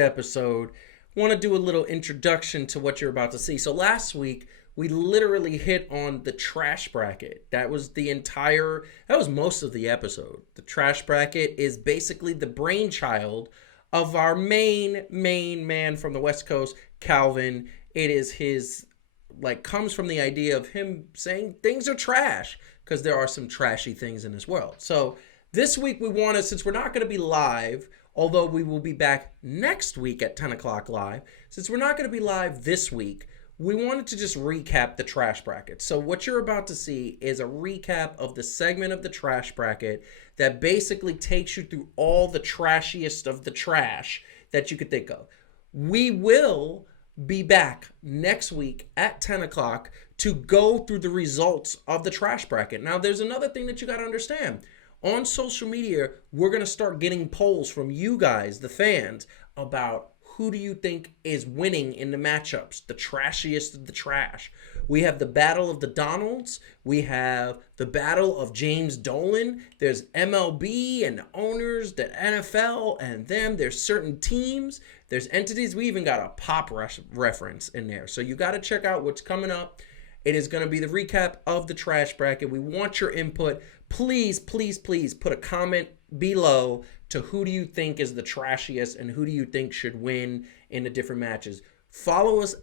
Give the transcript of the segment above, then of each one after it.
episode, want to do a little introduction to what you're about to see. So last week, we literally hit on the trash bracket. That was most of the episode. The trash bracket is basically the brainchild of our main man from the West Coast, Calvin. It is his, comes from the idea of him saying things are trash because there are some trashy things in this world. So this week we wanted, since we're not going to be live, although we will be back next week at 10 o'clock live, since we're not going to be live this week, we wanted to just recap the trash bracket. So what you're about to see is a recap of the segment of the trash bracket that basically takes you through all the trashiest of the trash that you could think of. We will be back next week at 10 o'clock to go through the results of the trash bracket. Now, there's another thing that you got to understand. On social media, we're going to start getting polls from you guys, the fans, about who do you think is winning in the matchups, the trashiest of the trash. We have the battle of the Donalds. We have the battle of James Dolan. There's MLB and the owners, the NFL and them. There's certain teams. There's entities. We even got a pop reference in there. So you got to check out what's coming up. It is going to be the recap of the trash bracket. We want your input. Please, please, please put a comment below to who do you think is the trashiest and who do you think should win in the different matches. Follow us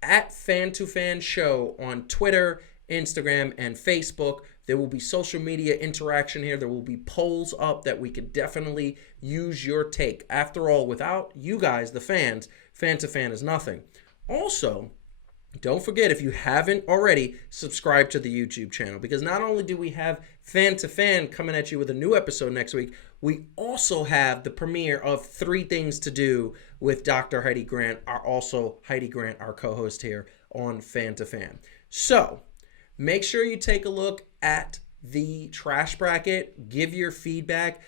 at Fan2Fan Show on Twitter, Instagram, and Facebook. There will be social media interaction here. There will be polls up that we could definitely use your take. After all, without you guys, the fans, Fan2Fan is nothing. Also, don't forget, if you haven't already, subscribe to the YouTube channel, because not only do we have Fan2Fan coming at you with a new episode next week, we also have the premiere of 3 Things to Do with Dr. Heidi Grant, our co-host here on Fan2Fan. So make sure you take a look at the trash bracket, give your feedback.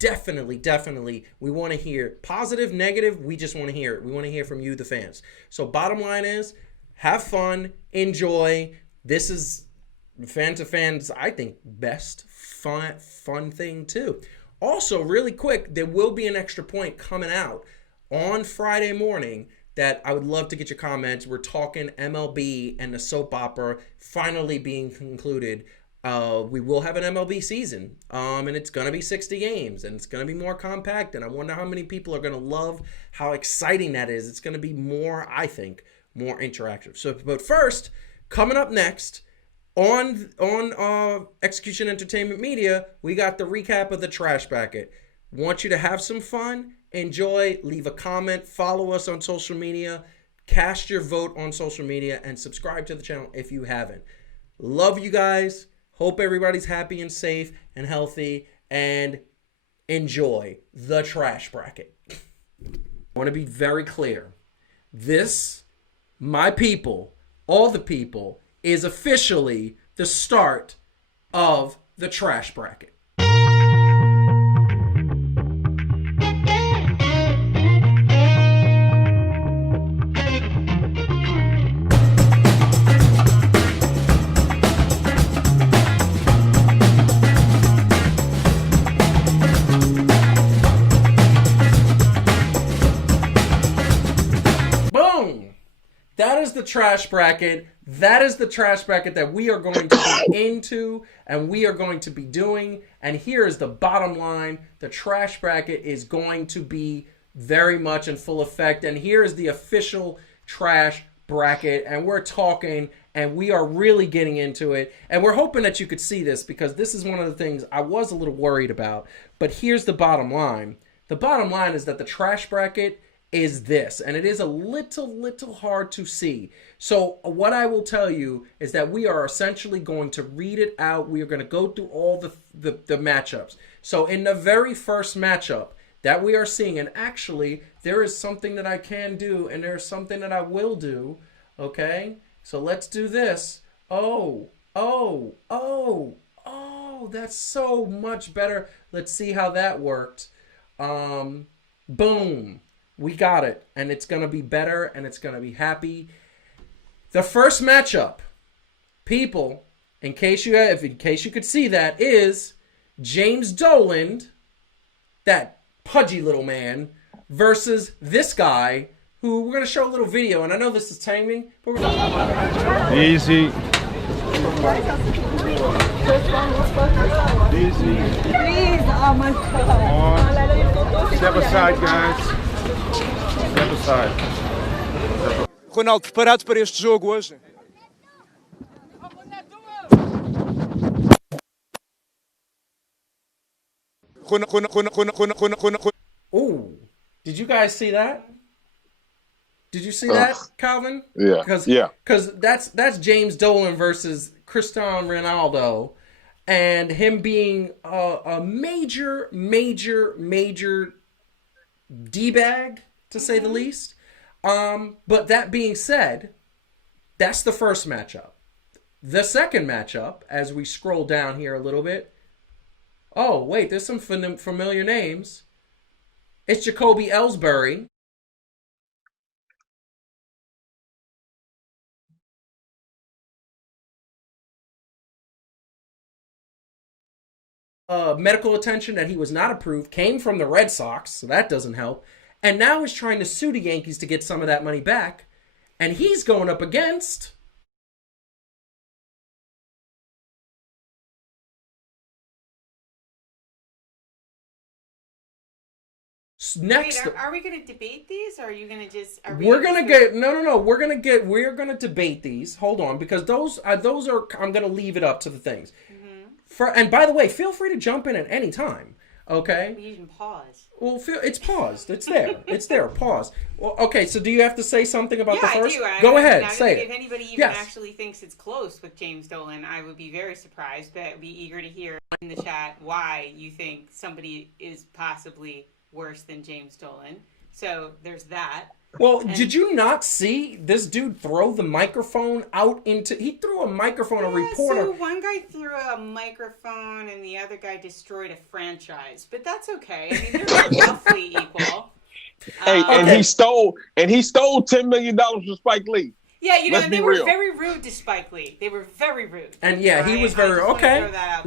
Definitely, we want to hear positive, negative. We just want to hear it. We want to hear from you, the fans. So bottom line is, have fun, enjoy. This is Fan2Fan's, I think, best fun thing too. Also, really quick, there will be an extra point coming out on Friday morning that I would love to get your comments. We're talking MLB and the soap opera finally being concluded. We will have an MLB season, and it's going to be 60 games, and it's going to be more compact, and I wonder how many people are going to love how exciting that is. It's going to be more, I think, more interactive. So, but first, coming up next on Execution Entertainment Media, we got the recap of the trash bracket. Want you to have some fun, enjoy, leave a comment, follow us on social media, cast your vote on social media, and subscribe to the channel if you haven't. Love you guys. Hope everybody's happy and safe and healthy, and enjoy the trash bracket. I want to be very clear. This, my people, all the people, is officially the start of the trash bracket. That is the trash bracket. That is the trash bracket that we are going to be into and we are going to be doing. And here is the bottom line. The trash bracket is going to be very much in full effect. And here is the official trash bracket. And we're talking and we are really getting into it. And we're hoping that you could see this, because this is one of the things I was a little worried about. But here's the bottom line. The bottom line is that the trash bracket is this, and it is a little hard to see. So what I will tell you is that we are essentially going to read it out. We are going to go through all the matchups. So in the very first matchup that we are seeing, and actually there is something that I can do and there's something that I will do, okay? So let's do this. Oh, that's so much better. Let's see how that worked. Boom. We got it, and it's going to be better, and it's going to be happy. The first matchup, people, in case you could see that, is James Dolan, that pudgy little man, versus this guy who we're going to show a little video. And I know this is timing, but we're going to... Easy. Easy. Please, oh my God. Step aside, guys. Step aside. Ronaldo, preparado para este jogo hoje? Oh, did you guys see that? Did you see that, Calvin? Yeah. Because that's James Dolan versus Cristiano Ronaldo, and him being a major D-bag, to say the least. But that being said, that's the first matchup. The second matchup, as we scroll down here a little bit. Oh, wait, there's some familiar names. It's Jacoby Ellsbury. Medical attention that he was not approved came from the Red Sox, so that doesn't help. And now he's trying to sue the Yankees to get some of that money back. And he's going up against... Next, wait, are we going to debate these, or are you going to just? We're going to get no. We're going to debate these. Hold on, because those are. I'm going to leave it up to the things. And by the way, feel free to jump in at any time. Okay. You can pause. Well, it's paused. It's there. It's there. Pause. Well, okay. So do you have to say something about the first? I do. Go ahead. Say it. If anybody even actually thinks it's close with James Dolan, I would be very surprised, but I'd be eager to hear in the chat why you think somebody is possibly worse than James Dolan. So there's that. Well, did you not see this dude throw the microphone out into... He threw a microphone, a reporter... So one guy threw a microphone and the other guy destroyed a franchise. But that's okay. I mean, they're roughly equal. Hey, and he stole $10 million from Spike Lee. Yeah, and they were very rude to Spike Lee. They were very rude. And yeah, he was very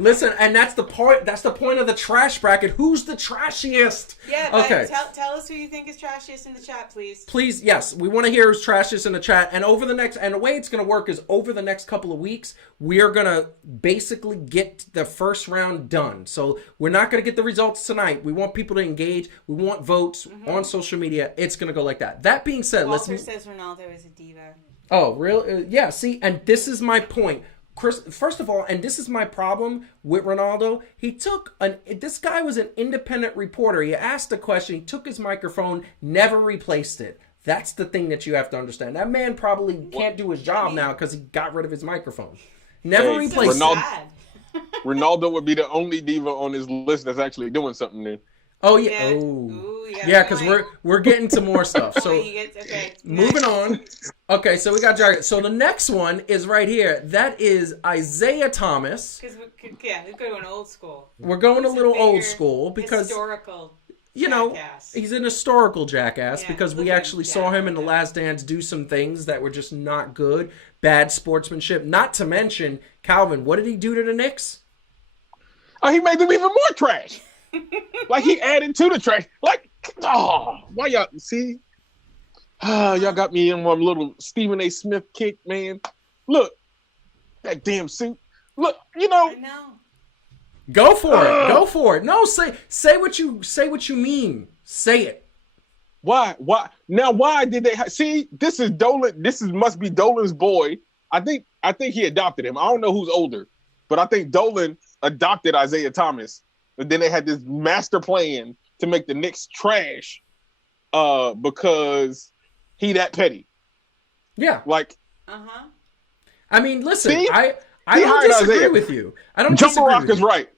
Listen, and that's the point. That's the point of the trash bracket. Who's the trashiest? Yeah. Okay. Tell us who you think is trashiest in the chat, please. Please, yes, we want to hear who's trashiest in the chat. And the way it's going to work is over the next couple of weeks, we are going to basically get the first round done. So we're not going to get the results tonight. We want people to engage. We want votes on social media. It's going to go like that. That being said, Walter says Ronaldo is a diva. Oh, really? Yeah, see, and this is my point. Chris, first of all, and this is my problem with Ronaldo, this guy was an independent reporter. He asked a question, he took his microphone, never replaced it. That's the thing that you have to understand. That man probably can't do his job now because he got rid of his microphone. Never replaced it. Ronaldo would be the only diva on his list that's actually doing something new. Oh yeah, yeah, because we're getting to more stuff. So moving on. Okay, so we got Jared. So the next one is right here. That is Isaiah Thomas. Because we're going old school. We're going a little old school because historical. He's an historical jackass because we actually saw him in The Last Dance do some things that were just not good, bad sportsmanship. Not to mention, Calvin, what did he do to the Knicks? Oh, he made them even more trash. Like he added to the trash. Like, why y'all see? Y'all got me in one little Stephen A. Smith kick, man. Look, that damn suit. Look, I know. Go for it. Go for it. No, say what you mean. Say it. Why? Now, why did they see? This is Dolan. Must be Dolan's boy. I think he adopted him. I don't know who's older, but I think Dolan adopted Isaiah Thomas. And then they had this master plan to make the Knicks trash because he that petty. Yeah. Like. I mean, listen, see? I don't disagree with you. I don't disagree with you. Jumper Rock is right.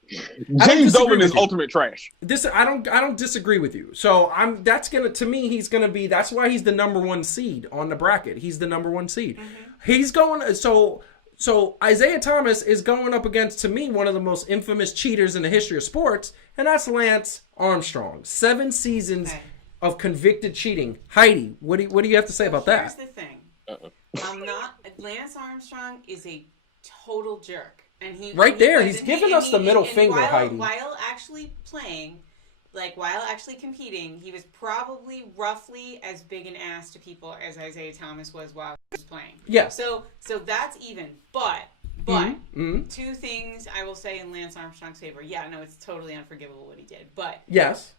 James Dolan is ultimate trash. I don't disagree with you. So to me, he's gonna be, that's why he's the number one seed on the bracket. He's the number one seed. He's going So Isaiah Thomas is going up against, to me, one of the most infamous cheaters in the history of sports, and that's Lance Armstrong. 7 seasons of convicted cheating. Heidi, what do you have to say about that? Here's the thing. Lance Armstrong is a total jerk. And he's giving us the middle finger, Heidi. While actually playing, like while actually competing, he was probably roughly as big an ass to people as Isaiah Thomas was while he was playing. Yes. So that's even. But two things I will say in Lance Armstrong's favor. Yeah, no, it's totally unforgivable what he did. But yes.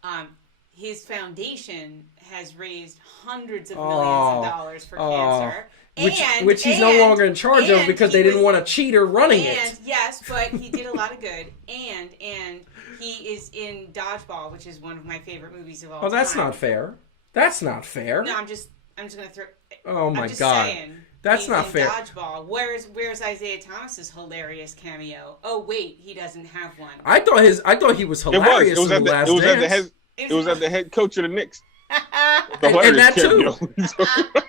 His foundation has raised hundreds of millions of dollars for cancer. Which he's no longer in charge of because they didn't want a cheater running it. Yes, but he did a lot of good. And he is in Dodgeball, which is one of my favorite movies of all time. Oh, that's not fair. That's not fair. No, I'm just gonna throw. Oh my I'm just God. saying, that's not fair. Dodgeball. Where's Isaiah Thomas's hilarious cameo? Oh wait, he doesn't have one. I thought he was hilarious in The Last Dance. It was at the head coach of the Knicks. And that too.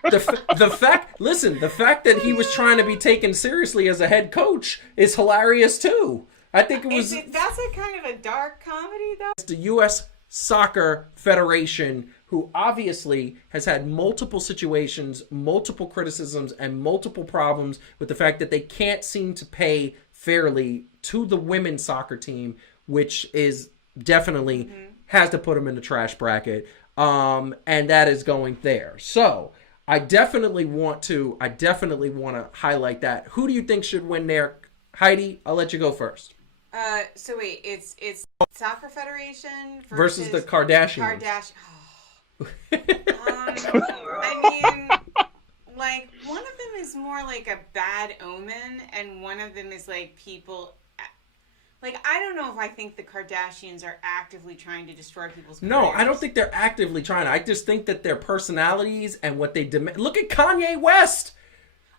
the fact that he was trying to be taken seriously as a head coach is hilarious too. I think it was. That's a kind of a dark comedy though. It's the U.S. Soccer Federation, who obviously has had multiple situations, multiple criticisms, and multiple problems with the fact that they can't seem to pay fairly to the women's soccer team, which is definitely has to put them in the trash bracket. And that is going there. So I definitely want to highlight that. Who do you think should win there? Heidi, I'll let you go first. So wait, it's Soccer Federation versus the Kardashians. I mean, like one of them is more like a bad omen, and one of them is like people. Like, I don't know if I think the Kardashians are actively trying to destroy people's careers. No, I don't think they're actively trying. I just think that their personalities and what they demand. Look at Kanye West.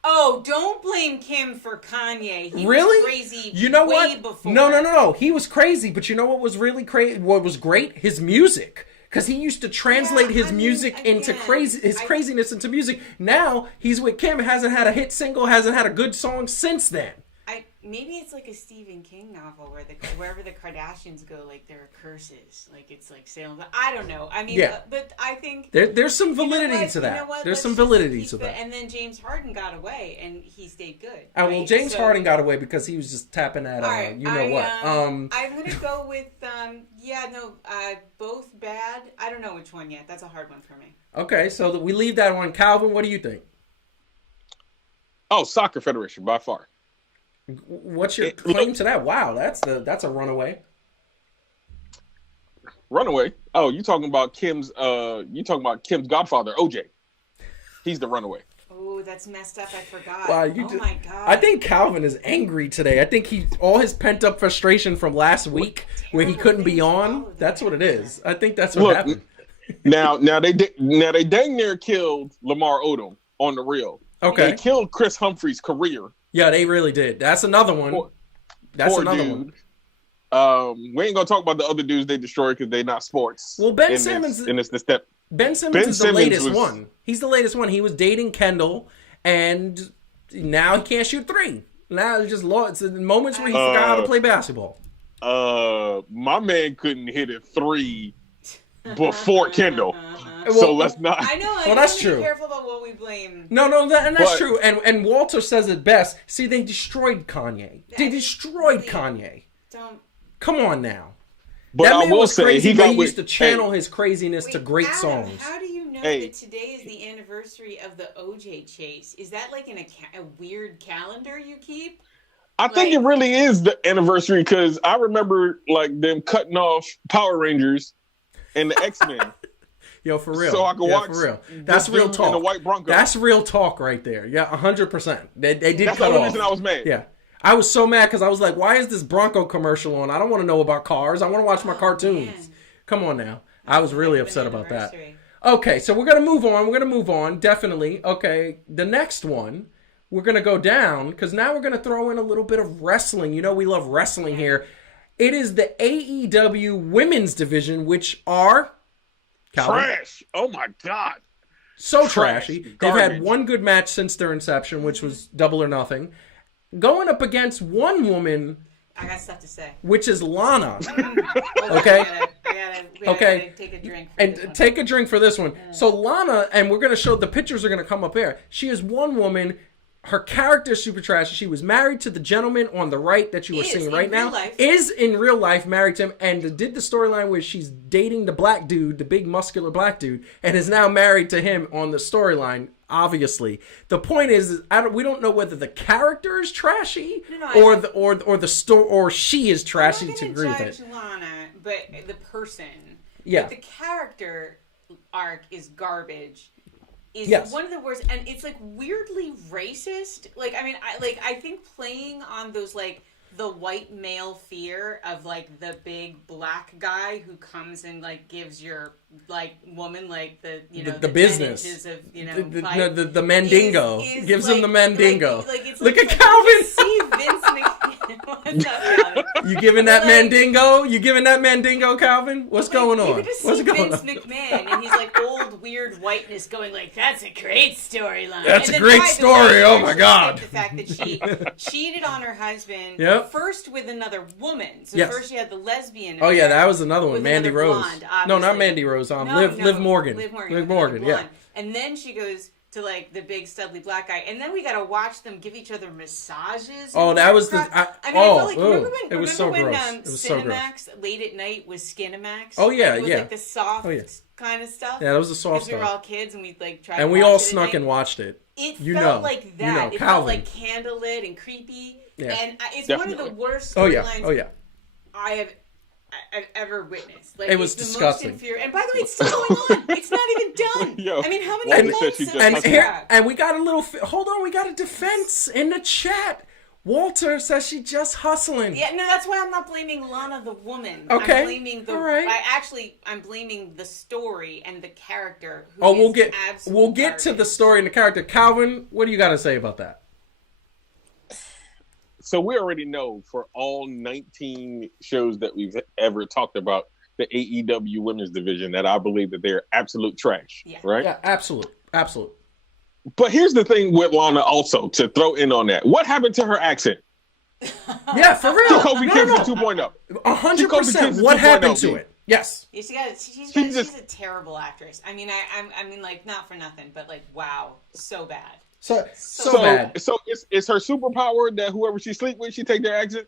Oh, don't blame Kim for Kanye. He really? was crazy. You know way what? Before. No. He was crazy, but you know what was really crazy? What was great? His music. Because he used to translate his music into craziness into music. Now he's with Kim. Hasn't had a hit single. Hasn't had a good song since then. Maybe it's like a Stephen King novel where wherever the Kardashians go, like there are curses, like it's like Salem. I don't know. I mean, but I think there's some validity to that. There's some validity to that. And then James Harden got away, and he stayed good. Well, James Harden got away because he was just tapping at I'm gonna go with both bad. I don't know which one yet. That's a hard one for me. Okay, so we leave that one. Calvin, what do you think? Oh, Soccer Federation by far. What's your claim to that? Wow, that's a runaway. Runaway? Oh, you talking about Kim's godfather, OJ. He's the runaway. Oh, that's messed up. I forgot. Wow, my God. I think Calvin is angry today. I think all his pent up frustration from last week where he couldn't be on. That's what it is. I think that's what happened. Now they dang near killed Lamar Odom on the real. Okay. They killed Chris Humphrey's career. Yeah, they really did. That's another one. Poor one. We ain't gonna talk about the other dudes they destroyed because they're not sports. Well, Ben Simmons is the latest one. He's the latest one. He was dating Kendall, and now he can't shoot three. Now it's the moments where he forgot how to play basketball. My man couldn't hit a three before Kendall. So let's not. I know. Well, that's true. Be careful about what we blame. No, that's true. And Walter says it best. See, they destroyed Kanye. They destroyed Kanye. Come on now. But that I man will was say crazy, he used to channel his craziness to great Adam, songs. How do you know that today is the anniversary of the OJ chase? Is that like in a weird calendar you keep? I think it really is the anniversary because I remember like them cutting off Power Rangers and the X-Men. Yo, for real. So I can watch. For real. That's real talk. In the white Bronco. That's real talk right there. Yeah, 100%. They did That's cut the only off. reason I was mad. Yeah. I was so mad because I was like, why is this Bronco commercial on? I don't want to know about cars. I want to watch my cartoons. Man. Come on now. I was really upset about that. Okay, so we're going to move on. Definitely. Okay, the next one, we're going to go down because now we're going to throw in a little bit of wrestling. You know we love wrestling here. It is the AEW women's division, which are... Calvin? Trash. Oh my God. So trashy. They've had one good match since their inception, which was Double or Nothing. Going up against one woman. I got stuff to say. Which is Lana. Okay? We gotta take a drink. Take a drink for this one. So Lana, and we're going to show the pictures are going to come up here. She is one woman her character is super trashy. She was married to the gentleman on the right that you were seeing right now. Life. Is in real life married to him and did the storyline where she's dating the black dude, the big muscular black dude, and is now married to him on the storyline. Obviously, the point is we don't know whether the character is trashy or she is trashy to agree with it. Lana, but the person, yeah, but the character arc is garbage. Is one of the worst, and it's like weirdly racist. Like, I mean, I think playing on those like the white male fear of like the big black guy who comes and like gives your like woman like the business 10 inches of the mandingo is gives like, him the mandingo. Like, look at Calvin. See Vince McMahon. What's up, Calvin? You giving that mandingo? You giving that mandingo, Calvin? What's going on? You could just see Vince McMahon and he's like old weird whiteness going like, that's a great storyline. That's a great story. Oh my God. The fact that she cheated on her husband first with another woman. So first she had the lesbian. Oh yeah, that was another one, Mandy Rose. Blonde, no, not Mandy Rose. Liv Morgan. Liv Morgan. Yeah. And then she goes to like the big studly black guy, and then we gotta watch them give each other massages. Oh, that was I felt like remember when it was so gross. It was so gross. Cinemax late at night was Skinemax. Oh yeah, it was yeah. Like the soft kind of stuff. Yeah, that was the soft stuff. We were all kids, and we like tried. And to we watch all it snuck and watched it. It felt like that. It felt like candlelit and creepy. Yeah. And it's one of the worst storylines. Oh yeah. I've ever witnessed. Like, it was disgusting. And by the way, it's still going on. It's not even done. Yo, I mean, how many months? And we got a little. Hold on, we got a defense in the chat. Walter says she just hustling. Yeah, no, that's why I'm not blaming Lana the woman. Okay, I'm blaming the. All right. I'm blaming the story and the character. We'll get to the story and the character. Calvin, what do you got to say about that? So we already know for all 19 shows that we've ever talked about the AEW women's division that I believe that they're absolute trash, right? Yeah, absolute. But here's the thing with Lana also, to throw in on that. What happened to her accent? Yeah, for real. Kobe Kingston 2.0. 100%. What happened to it? Yes. Yeah, she's a terrible actress. I mean, I mean, like, not for nothing, but like, wow, so bad. So bad. So it's her superpower that whoever she sleep with, she take their accent?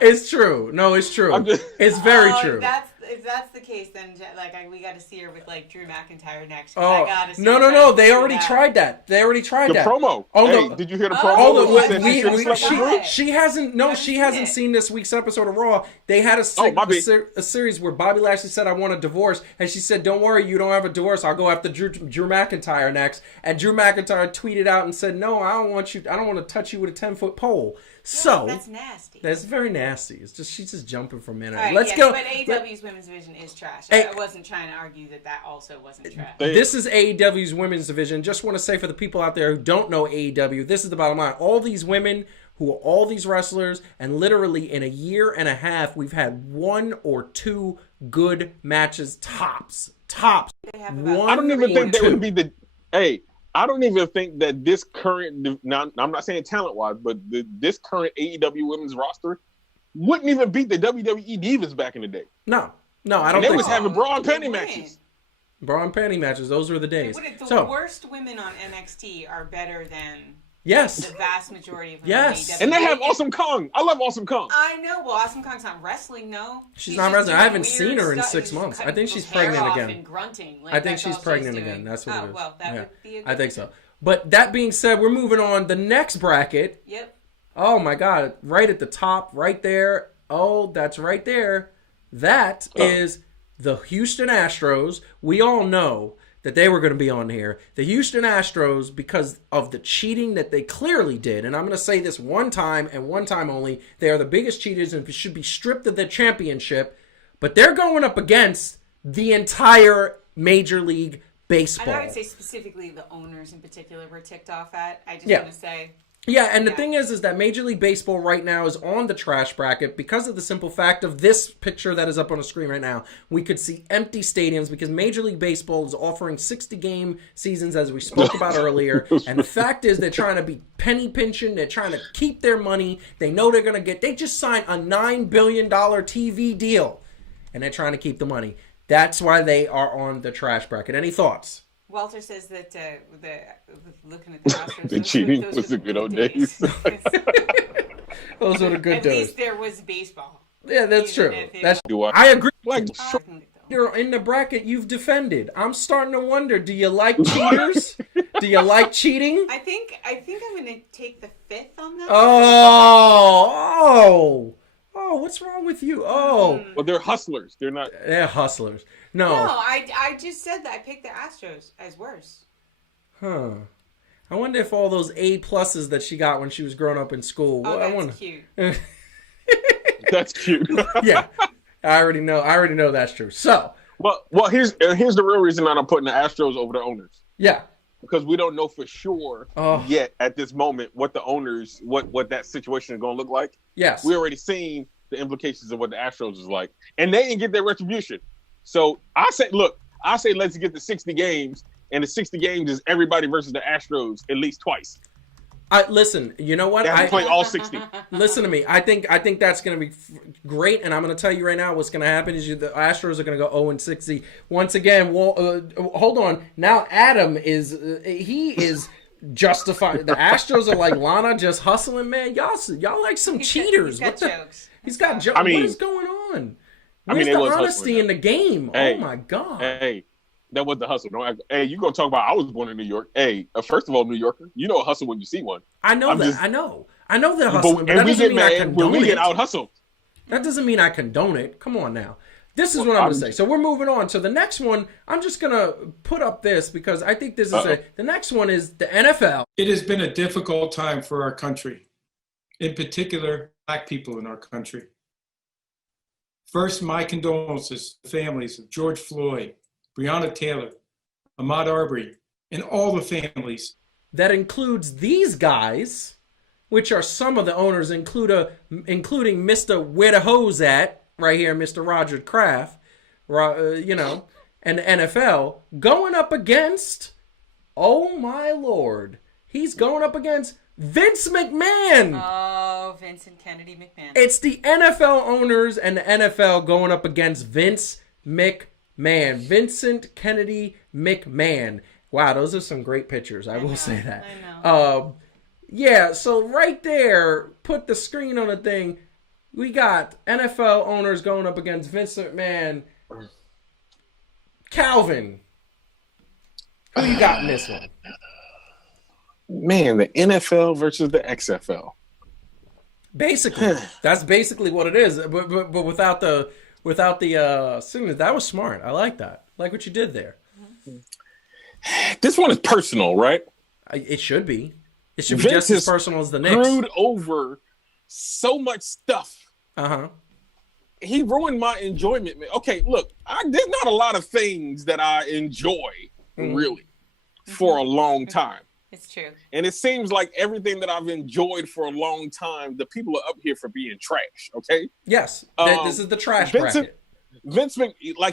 It's true. No, it's true. It's very true. If that's the case, then like we got to see her with like Drew McIntyre next. Oh no! They already tried that. The promo. Oh no! Did you hear the promo? She hasn't. No, she hasn't seen this week's episode of Raw. They had a series where Bobby Lashley said, "I want a divorce," and she said, "Don't worry, you don't have a divorce. I'll go after Drew McIntyre next." And Drew McIntyre tweeted out and said, "No, I don't want you. I don't want to touch you with a 10-foot pole." So that's nasty. That's very nasty. It's just she's just jumping from minute. Right, Let's go. But AEW's women's division is trash. I wasn't trying to argue that also wasn't trash. This is AEW's women's division. Just want to say for the people out there who don't know AEW, this is the bottom line. All these women who are all these wrestlers, and literally in a year and a half, we've had 1 or 2 good matches tops. I don't even think that would be the. Hey. I don't even think that this current, now I'm not saying talent-wise, but this current AEW women's roster wouldn't even beat the WWE Divas back in the day. No, I don't think so. They was having bra and panty matches. Bra and panty matches, those were the days. The worst women on NXT are better than the vast majority of them. Yes. And they have Awesome Kong. I love Awesome Kong. I know. Well, Awesome Kong's not wrestling, no. She's not wrestling. I haven't seen her in 6 months. I think she's pregnant again. And grunting. I think she's pregnant again. That's what it is. Well, that would be a good I think so. But that being said, we're moving on. The next bracket. Yep. Oh my God. Right at the top, right there. Oh, that's right there. That is the Houston Astros. We all know that they were going to be on here. The Houston Astros, because of the cheating that they clearly did, and I'm going to say this one time and one time only, they are the biggest cheaters and should be stripped of their championship, but they're going up against the entire Major League Baseball. I would say specifically the owners in particular were ticked off at. I just want to say... Yeah, and the thing is that Major League Baseball right now is on the trash bracket because of the simple fact of this picture that is up on the screen right now. We could see empty stadiums because Major League Baseball is offering 60-game seasons, as we spoke about earlier. And the fact is they're trying to be penny pinching. They're trying to keep their money. They know they're going to get... They just signed a $9 billion TV deal, and they're trying to keep the money. That's why they are on the trash bracket. Any thoughts? Walter says that looking at the Astros, The cheating was the good old days. Those were the good At days. least there was baseball. Yeah, that's Even true. if it That's Do I- I agree. Like, You're in the bracket you've defended. I'm starting to wonder, do you like cheaters? Do you like cheating? I think I'm gonna take the 5th on that. Oh, what's wrong with you? Oh, well, they're hustlers. They're not. they're hustlers. No, No. I just said that I picked the Astros as worse. Huh. I wonder if all those A pluses that she got when she was growing up in school. Oh, I that's wonder. cute. That's cute. Yeah. I already know that's true. So, Well, here's the real reason I'm putting the Astros over the owners, yeah. because we don't know for sure Oh. yet at this moment what the owners what that situation is going to look like. Yes. We already seen the implications of what the Astros is like, and they didn't get their retribution. So I say let's get the 60 games, and the 60 games is everybody versus the Astros at least twice. Listen, you know what? They have to play all 60. Listen to me. I think that's going to be great, and I'm going to tell you right now what's going to happen is the Astros are going to go 0-60 once again. Well, hold on. Now Adam is he is justified. The Astros are like Lana just hustling, man. Y'all like some cheaters. He's got jokes. He's got jokes. I mean- what is going on? I mean, Where's it the was honesty hustling, in the game? Hey. Oh my god. Hey, that was the hustle. Don't act, hey, you gonna talk about? I was born in New York. Hey, first of all, New Yorker, you know a hustle when you see one. I know I'm that. just- I know they're hustling, but and that we doesn't get mean I mad condone when we it. get out hustled. That doesn't mean I condone it. Come on now. This is what I'm going to say. So we're moving on. So the next one, I'm just going to put up this because I think this is the next one is the NFL. It has been a difficult time for our country, in particular, Black people in our country. First, my condolences to the families of George Floyd, Breonna Taylor, Ahmaud Arbery, and all the families. That includes these guys, which are some of the owners, including Mr. Where the Hose At, right here, Mr. Roger Kraft, and the NFL, going up against, oh my Lord, he's going up against Vince McMahon. Oh, Vincent Kennedy McMahon. It's the NFL owners and the NFL going up against Vince McMahon. Vincent Kennedy McMahon. Wow, those are some great pictures. I will say that. I know. Yeah, so right there, put the screen on the thing. We got NFL owners going up against Vince McMahon. Calvin, who you got in this one? Man, the NFL versus the XFL. Basically, that's basically what it is. But without the signature, that was smart. I like that. I like what you did there. This one is personal, right? It should be. It should be Vince just as is personal as the Knicks. Screwed over so much stuff. Uh-huh. He ruined my enjoyment. Okay, look, there's not a lot of things that I enjoy really for a long time. It's true. And it seems like everything that I've enjoyed for a long time, the people are up here for being trash. Okay. Yes, this is the trash bracket. Vince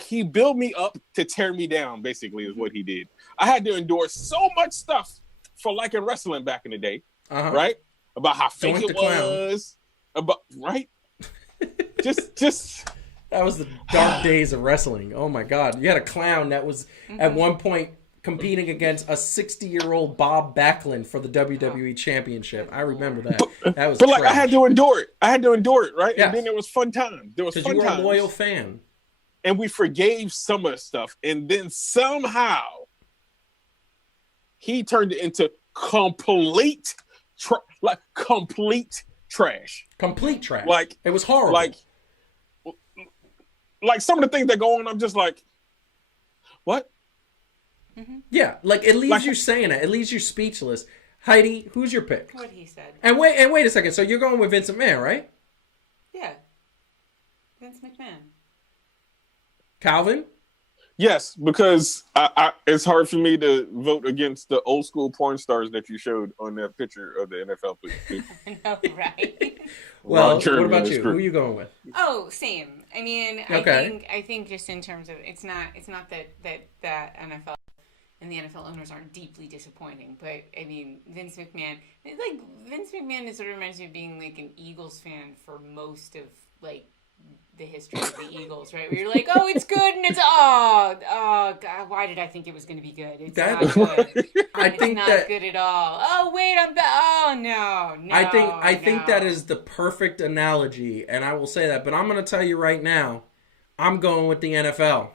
he built me up to tear me down. Basically, is what he did. I had to endure so much stuff for liking wrestling back in the day, right? About how fake Doink it the clown. was, right? just that was the dark days of wrestling. Oh my God, you had a clown that was at one point competing against a 60-year-old Bob Backlund for the WWE Championship. I remember that. That was. But like, trash. I had to endure it. Right? Yes. And then there was fun times. There was Because fun you were times. a loyal fan. And we forgave some of the stuff. And then somehow he turned it into complete trash. Complete trash. Like, it was horrible. Like some of the things that go on, I'm just like, what? Yeah, like it leaves you saying it. It leaves you speechless. Heidi, who's your pick? What he said. And wait a second. So you're going with Vince McMahon, right? Yeah. Vince McMahon. Calvin? Yes, because it's hard for me to vote against the old school porn stars that you showed on that picture of the NFL. I know, right? Well, Roger what about and his you? crew. Who are you going with? Oh, same. I mean, Okay. I think just in terms of it's not that NFL and the NFL owners aren't deeply disappointing, but I mean Vince McMahon sort of reminds me of being like an Eagles fan for most of like the history of the Eagles, right? Where you're like, oh, it's good, and it's God, why did I think it was going to be good? It's not good. It's not good at all. Oh wait, oh no. I think that is the perfect analogy, and I will say that. But I'm going to tell you right now, I'm going with the NFL.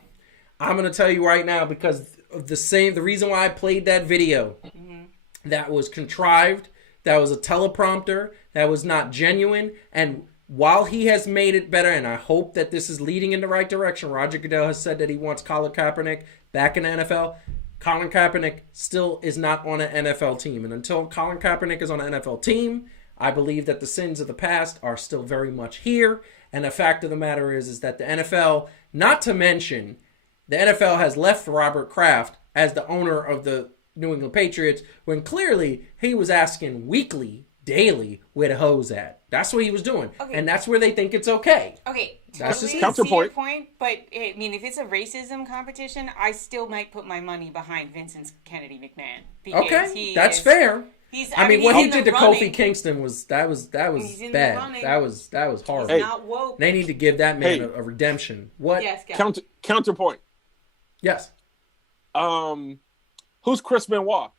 I'm going to tell you right now because of the reason why I played that video that was contrived, that was a teleprompter, that was not genuine, and while he has made it better, and I hope that this is leading in the right direction, Roger Goodell has said that he wants Colin Kaepernick back in the NFL. Colin Kaepernick still is not on an NFL team. And until Colin Kaepernick is on an NFL team, I believe that the sins of the past are still very much here. And the fact of the matter is that the NFL, not to mention, the NFL has left Robert Kraft as the owner of the New England Patriots when clearly he was asking weekly, daily, where the hose at. That's what he was doing. Okay. And that's where they think it's okay. Okay, that's totally just counterpoint. Point, but I mean, if it's a racism competition, I still might put my money behind Vincent Kennedy McMahon. Okay, that's fair. I mean, what he did to Kofi Kingston was bad. That was horrible. He's not woke. They need to give that man a redemption. What? Yes, counterpoint. Yes. Who's Chris Benoit?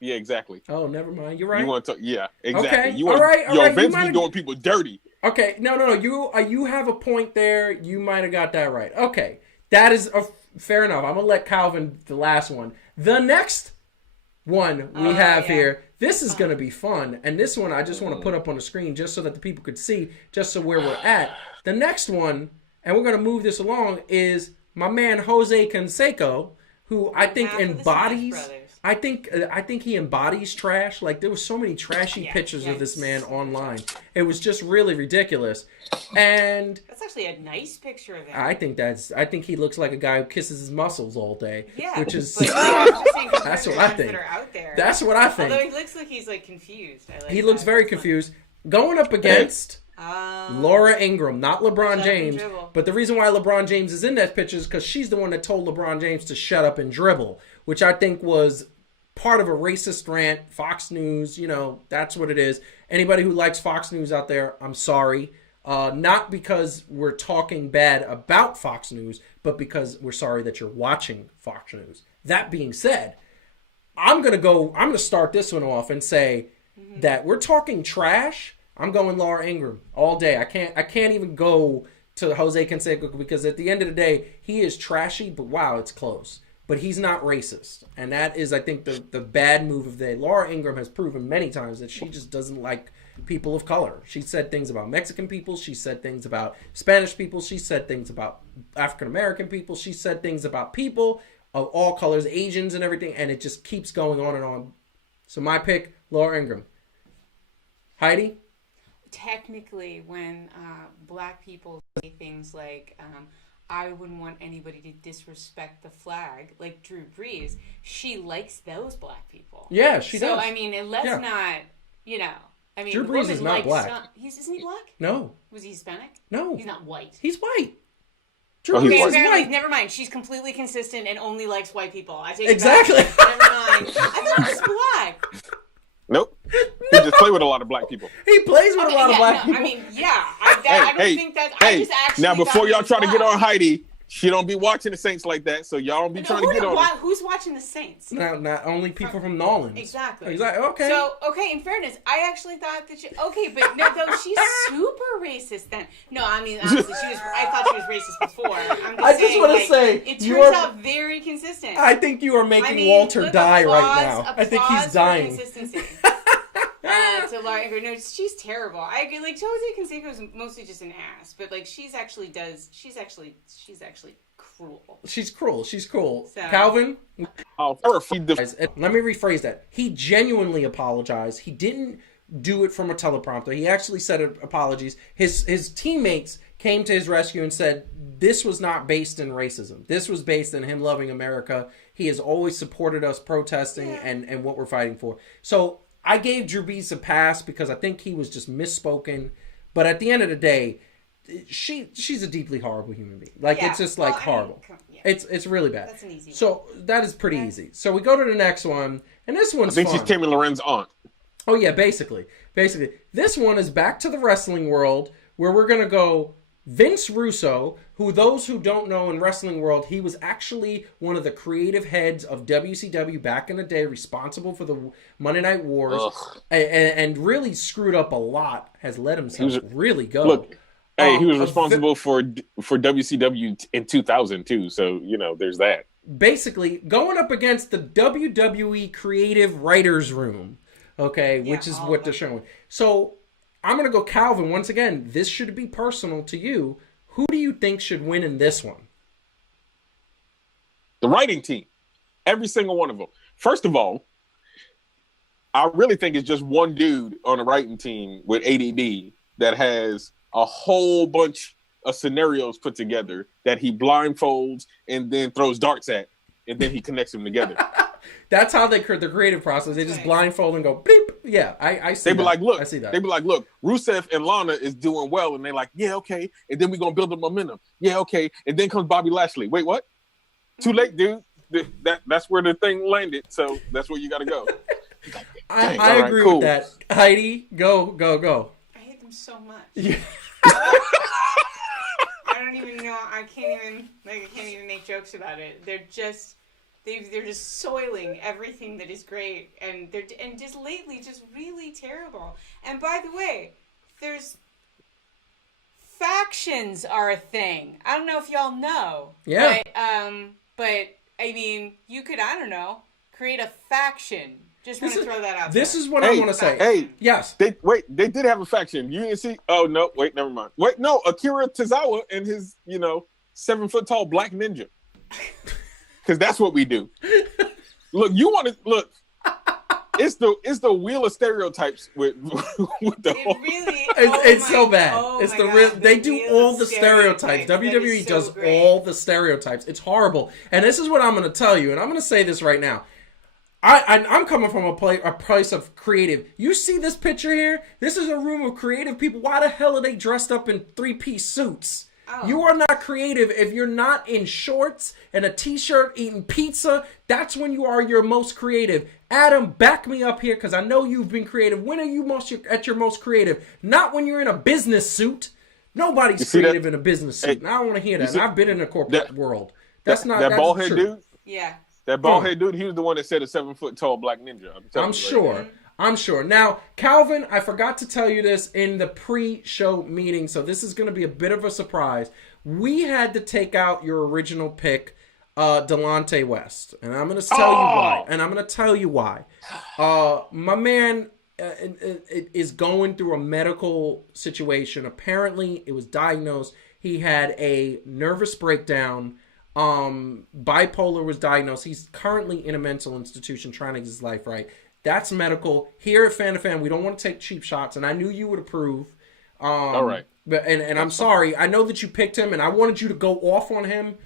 Yeah, exactly. Oh, never mind. You're right. You want to? Yeah, exactly. Okay. You want, all right. Vince be doing people dirty. Okay. No. You have a point there. You might have got that right. Okay. That is fair enough. I'm gonna let Calvin the last one. The next one we have here. This is gonna be fun, and this one I just want to put up on the screen just so that the people could see, just so where we're at. The next one, and we're gonna move this along, is my man Jose Canseco, who I think embodies. I think he embodies trash. Like, there were so many trashy pictures of this man online. It was just really ridiculous. And that's actually a nice picture of him. I think he looks like a guy who kisses his muscles all day. Yeah, which is that's what I think. That are out there. That's what I think. Although he looks like he's like confused. He looks very confused. Going up against Laura Ingraham, not LeBron James. But the reason why LeBron James is in that picture is because she's the one that told LeBron James to shut up and dribble, which I think was part of a racist rant. Fox News, that's what it is. Anybody who likes Fox News out there, I'm sorry. Not because we're talking bad about Fox News, but because we're sorry that you're watching Fox News. That being said, I'm going to start this one off and say that we're talking trash. I'm going Laura Ingraham all day. I can't even go to Jose Canseco because at the end of the day, he is trashy, but wow, it's close. But he's not racist. And that is, I think, the bad move of the day. Laura Ingraham has proven many times that she just doesn't like people of color. She said things about Mexican people. She said things about Spanish people. She said things about African-American people. She said things about people of all colors, Asians and everything. And it just keeps going on and on. So my pick, Laura Ingraham. Heidi? Technically, when black people say things like... I wouldn't want anybody to disrespect the flag, like Drew Brees. She likes those black people. Yeah, she does. So, I mean, let's not, I mean, Drew Brees is not black. Isn't he black? No. Was he Hispanic? No. He's not white. He's white. Drew Brees is white. Never mind. She's completely consistent and only likes white people. I take exactly. it back. Never mind. I thought he was black. Nope. He just play with a lot of black people. He plays with a lot of black people. I mean, I don't think that. I just actually. Now, before y'all try to get on Heidi, she don't be watching the Saints like that, so y'all don't be trying to get on her. Who's watching the Saints? Not only people from Nolan. Exactly. Okay. So, in fairness, I actually thought that but no, though she's super racist then. No, I mean, honestly, I thought she was racist before. I just want to say. It turns out very consistent. I think you are making Walter die right now. I think he's dying. Consistency. To Laura Ingraham. No, she's terrible. I agree. Like, Jose Canseco is mostly just an ass, but like she's actually cruel. She's cruel. So. Calvin? Let me rephrase that. He genuinely apologized. He didn't do it from a teleprompter. He actually said apologies. His teammates came to his rescue and said, this was not based in racism. This was based in him loving America. He has always supported us protesting and what we're fighting for. So I gave Drew Brees a pass because I think he was just misspoken. But at the end of the day, she's a deeply horrible human being. Like, it's just like horrible. It's really bad. That's an easy one. So that is pretty easy. So we go to the next one, and this one's fun. I think she's Tammy Loren's aunt. Oh yeah, basically. This one is back to the wrestling world where we're going to go Vince Russo, who those who don't know in wrestling world, he was actually one of the creative heads of WCW back in the day, responsible for the Monday Night Wars, and really screwed up a lot, has let himself really go. Look, hey, he was responsible for WCW in 2000 too, so, there's that. Basically, going up against the WWE Creative Writers Room, okay, which is what they're showing. So, I'm going to go Calvin. Once again, this should be personal to you. Who do you think should win in this one? The writing team. Every single one of them. First of all, I really think it's just one dude on the writing team with ADD that has a whole bunch of scenarios put together that he blindfolds and then throws darts at, and then he connects them together. That's how the creative process. They just blindfold and go beep. Yeah, I see. They be like, look, I see that. They be like, look, Rusev and Lana is doing well, and they're like, yeah, okay, and then we're gonna build the momentum. Yeah, okay, and then comes Bobby Lashley. Wait, what? Too late, dude. That's where the thing landed. So that's where you got to go. I agree with that. Heidi, go. I hate them so much. Yeah. I don't even know. I can't even make jokes about it. They're just soiling everything that is great, and just lately just really terrible. And by the way, factions are a thing. I don't know if y'all know. Yeah. But I mean, you could, I don't know, create a faction. Just want to throw that out there. This is what I want to say. Hey, yes. They did have a faction. You didn't see? Oh no, wait, never mind. Wait, no, Akira Tozawa and his 7-foot tall black ninja. Because that's what we do. Look, you want to look. It's the wheel of stereotypes with the whole. It's so bad. It's They do all the stereotypes. WWE does all the stereotypes. It's horrible. And this is what I'm going to tell you, and I'm going to say this right now. I'm coming from a place of creative. You see this picture here? This is a room of creative people. Why the hell are they dressed up in 3-piece suits? Oh. You are not creative if you're not in shorts and a t-shirt eating pizza. That's when you are your most creative. Adam, back me up here because I know you've been creative. When are you at your most creative? Not when you're in a business suit. Nobody's creative in a business suit. And I don't want to hear that. I've been in the corporate world. That's bald head dude. Yeah. That bald head dude. He was the one that said a 7-foot tall black ninja. I'm sure. I'm sure. Now, Calvin, I forgot to tell you this in the pre-show meeting, so this is going to be a bit of a surprise. We had to take out your original pick, Delonte West, and I'm going to tell you why. My man is going through a medical situation. Apparently, it was diagnosed. He had a nervous breakdown. Bipolar was diagnosed. He's currently in a mental institution trying to get his life right. That's medical. Here at Fan2Fan, we don't want to take cheap shots, and I knew you would approve. All right. But I'm sorry. I know that you picked him, and I wanted you to go off on him,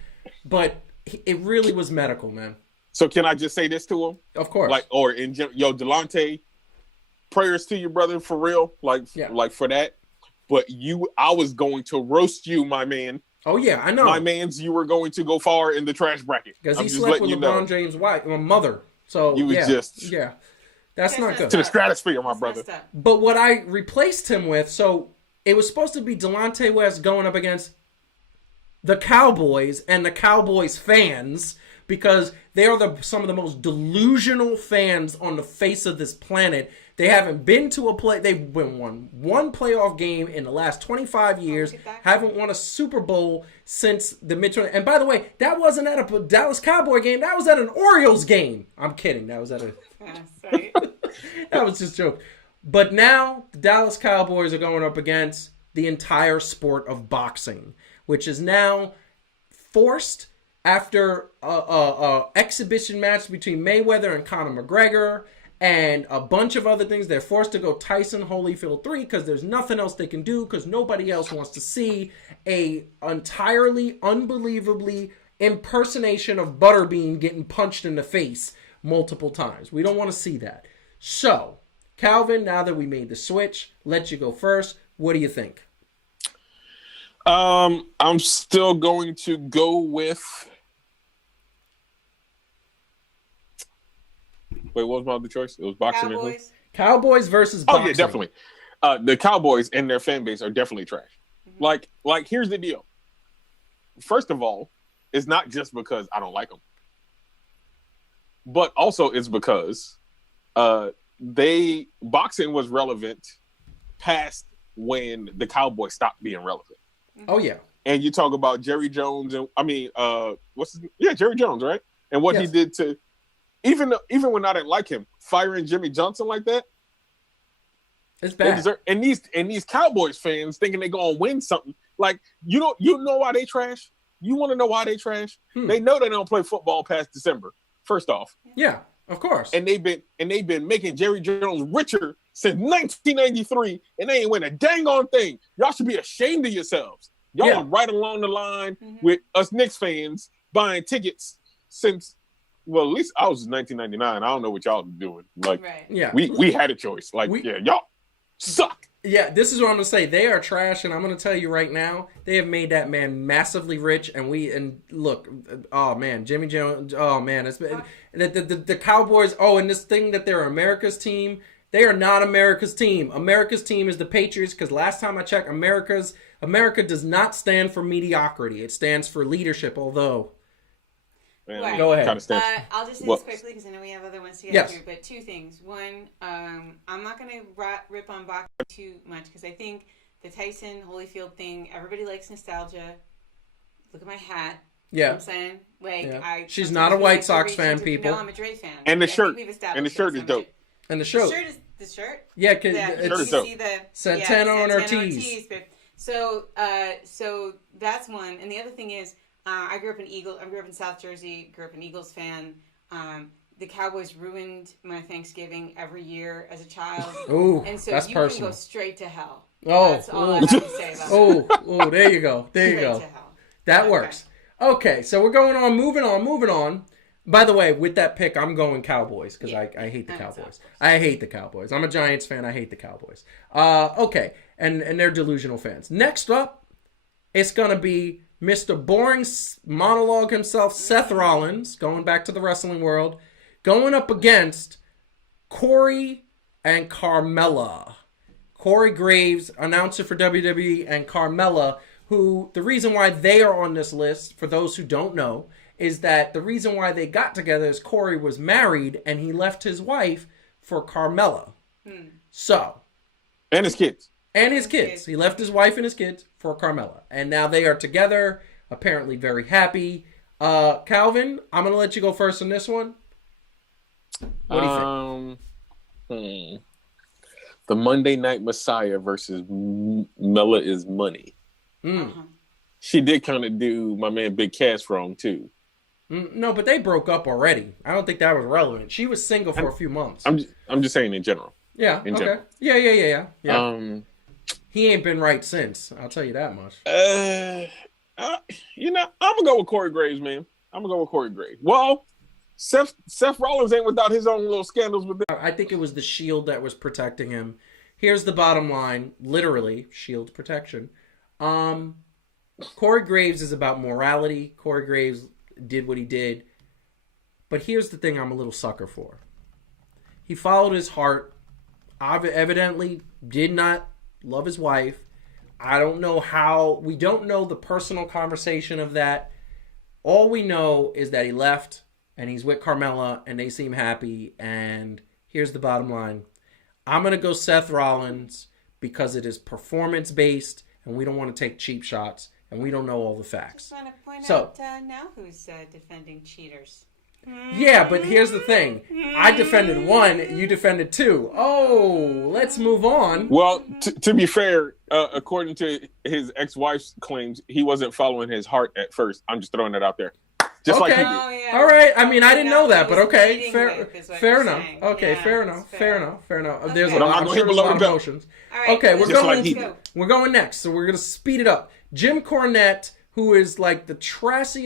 but it really was medical, man. So can I just say this to him? Of course. Delonte, prayers to you, brother, for real. Like for that. But I was going to roast you, my man. Oh yeah, I know. My man's, you were going to go far in the trash bracket because he slept with LeBron James' wife, my mother. So you was that's not good. To the stratosphere, my brother. But what I replaced him with, so it was supposed to be Delonte West going up against the Cowboys and the Cowboys fans because they are some of the most delusional fans on the face of this planet. They haven't been to they've won one playoff game in the last 25 years, haven't won a Super Bowl since the mid-20s. And by the way, that wasn't at a Dallas Cowboy game, that was at an Orioles game. I'm kidding, that was at a... that was just a joke. But now, the Dallas Cowboys are going up against the entire sport of boxing, which is now forced after a exhibition match between Mayweather and Conor McGregor, and a bunch of other things. They're forced to go Tyson Holyfield 3 because there's nothing else they can do because nobody else wants to see a entirely, unbelievably impersonation of Butterbean getting punched in the face multiple times. We don't want to see that. So, Calvin, now that we made the switch, let you go first. What do you think? I'm still going to go with... Wait, what was my other choice? It was boxing. Cowboys. Cowboys versus boxing. Oh, yeah, definitely. The Cowboys and their fan base are definitely trash. Like here's the deal. First of all, it's not just because I don't like them, but also it's because boxing was relevant past when the Cowboys stopped being relevant. Oh yeah. And you talk about Jerry Jones and Jerry Jones, right? And what he did to even when I didn't like him, firing Jimmy Johnson like that. It's bad. And these Cowboys fans thinking they're gonna win something. Like you know why they trash? You want to know why they trash? They know they don't play football past December. First off. Yeah, of course. And they've been making Jerry Jones richer since 1993, and they ain't win a dang on thing. Y'all should be ashamed of yourselves. Y'all are right along the line with us Knicks fans buying tickets since, well, at least I was in 1999. I don't know what y'all doing. Like, we had a choice. Like, y'all suck. Yeah, this is what I'm gonna say. They are trash, and I'm gonna tell you right now, they have made that man massively rich. And look, oh man, Jimmy Jones. Oh man, it's been the Cowboys. Oh, and this thing that they're America's team. They are not America's team. America's team is the Patriots, because last time I checked, America does not stand for mediocrity. It stands for leadership. Although, go ahead. I'll just say this quickly because I know we have other ones to get through. But two things. One, I'm not going to rip on boxing too much because I think the Tyson Holyfield thing, everybody likes nostalgia. Look at my hat. Yeah. You know what I'm saying? Like, she's not a White Sox fan, people. No, I'm a Dre fan. And the shirt. And the shirt is dope. And the shirt. The shirt? Yeah, it's Santana on Ortiz. So that's one. And the other thing is, I grew up in South Jersey, grew up an Eagles fan. The Cowboys ruined my Thanksgiving every year as a child. Ooh, and so that's you personal. can go straight to hell. Oh, that's all I have to say about oh, there you go. There you go. To hell. That works. Okay, so we're going on, moving on. By the way, with that pick, I'm going Cowboys because I hate the Cowboys. I hate the Cowboys. I'm a Giants fan. I hate the Cowboys. Okay, and they're delusional fans. Next up, it's going to be Mr. Boring Monologue himself, Seth Rollins, going back to the wrestling world, going up against Corey and Carmella. Corey Graves, announcer for WWE, and Carmella, who the reason why they are on this list, for those who don't know, is that the reason why they got together is Corey was married and he left his wife for Carmella. So. And his kids. And his kids. He left his wife and his kids for Carmella. And now they are together, apparently very happy. Calvin, I'm going to let you go first on this one. What do you think? The Monday Night Messiah versus Mella is Money. She did kind of do my man Big Cass wrong, too. No, but they broke up already. I don't think that was relevant. She was single for a few months. I'm just saying in general. Yeah, in okay. General. Yeah. He ain't been right since. I'll tell you that much. I'm going to go with Corey Graves, man. I'm going to go with Corey Graves. Well, Seth Rollins ain't without his own little scandals with them. I think it was the shield that was protecting him. Here's the bottom line. Literally, shield protection. Corey Graves is about morality. Corey Graves did what he did. But here's the thing I'm a little sucker for. He followed his heart. Evidently did not love his wife. I don't know how. We don't know the personal conversation of that. All we know is that he left and he's with Carmella and they seem happy. And here's the bottom line. I'm going to go Seth Rollins because it is performance-based and we don't want to take cheap shots and we don't know all the facts. I just want to point out now who's defending cheaters. Yeah, but here's the thing. I defended one, you defended two. Oh, let's move on. Well, to be fair, according to his ex-wife's claims, he wasn't following his heart at first. I'm just throwing that out there. Just like he did. Oh, yeah. All right. I mean, I didn't know that, but okay. Fair enough. saying. Okay, Yeah, fair enough. fair. Fair enough. Fair enough. Okay. There's a But lot, I'm I'm not sure gonna there's a hit lot of below the emotions. All right, Okay, we're Just going. like he did. We're going next, so we're gonna speed it up. Jim Cornette, who is like the trash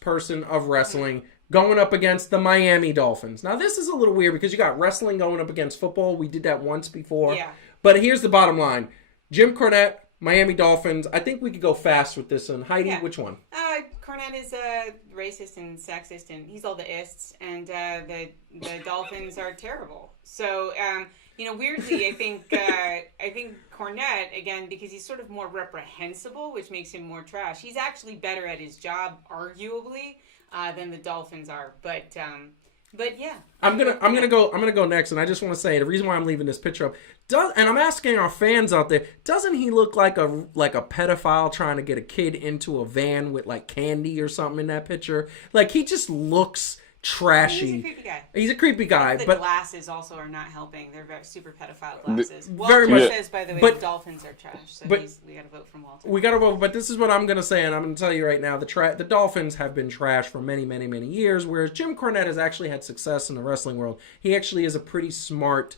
person of wrestling, going up against the Miami Dolphins. Now, this is a little weird because you got wrestling going up against football. We did that once before. Yeah. But here's the bottom line. Jim Cornette, Miami Dolphins. I think we could go fast with this one. Heidi, which one? Cornette is racist and sexist, and he's all the ists, and the Dolphins are terrible. So You know, weirdly, I think Cornette, again, because he's sort of more reprehensible, which makes him more trash. He's actually better at his job, arguably, than the Dolphins are. But yeah, I'm gonna go next, and I just want to say the reason why I'm leaving this picture up. And I'm asking our fans out there, doesn't he look like a pedophile trying to get a kid into a van with like candy or something in that picture? Like he just looks trashy. He's a creepy guy. He's a creepy guy, The but glasses also are not helping. They're very super pedophile glasses. very Walter much. says, by the way, But- the Dolphins are trash. So but- we got to vote from Walter. we gotta vote. But this is what I'm gonna say, and I'm gonna tell you right now: the Dolphins have been trash for many, many, many years. Whereas Jim Cornette has actually had success in the wrestling world. He actually is a pretty smart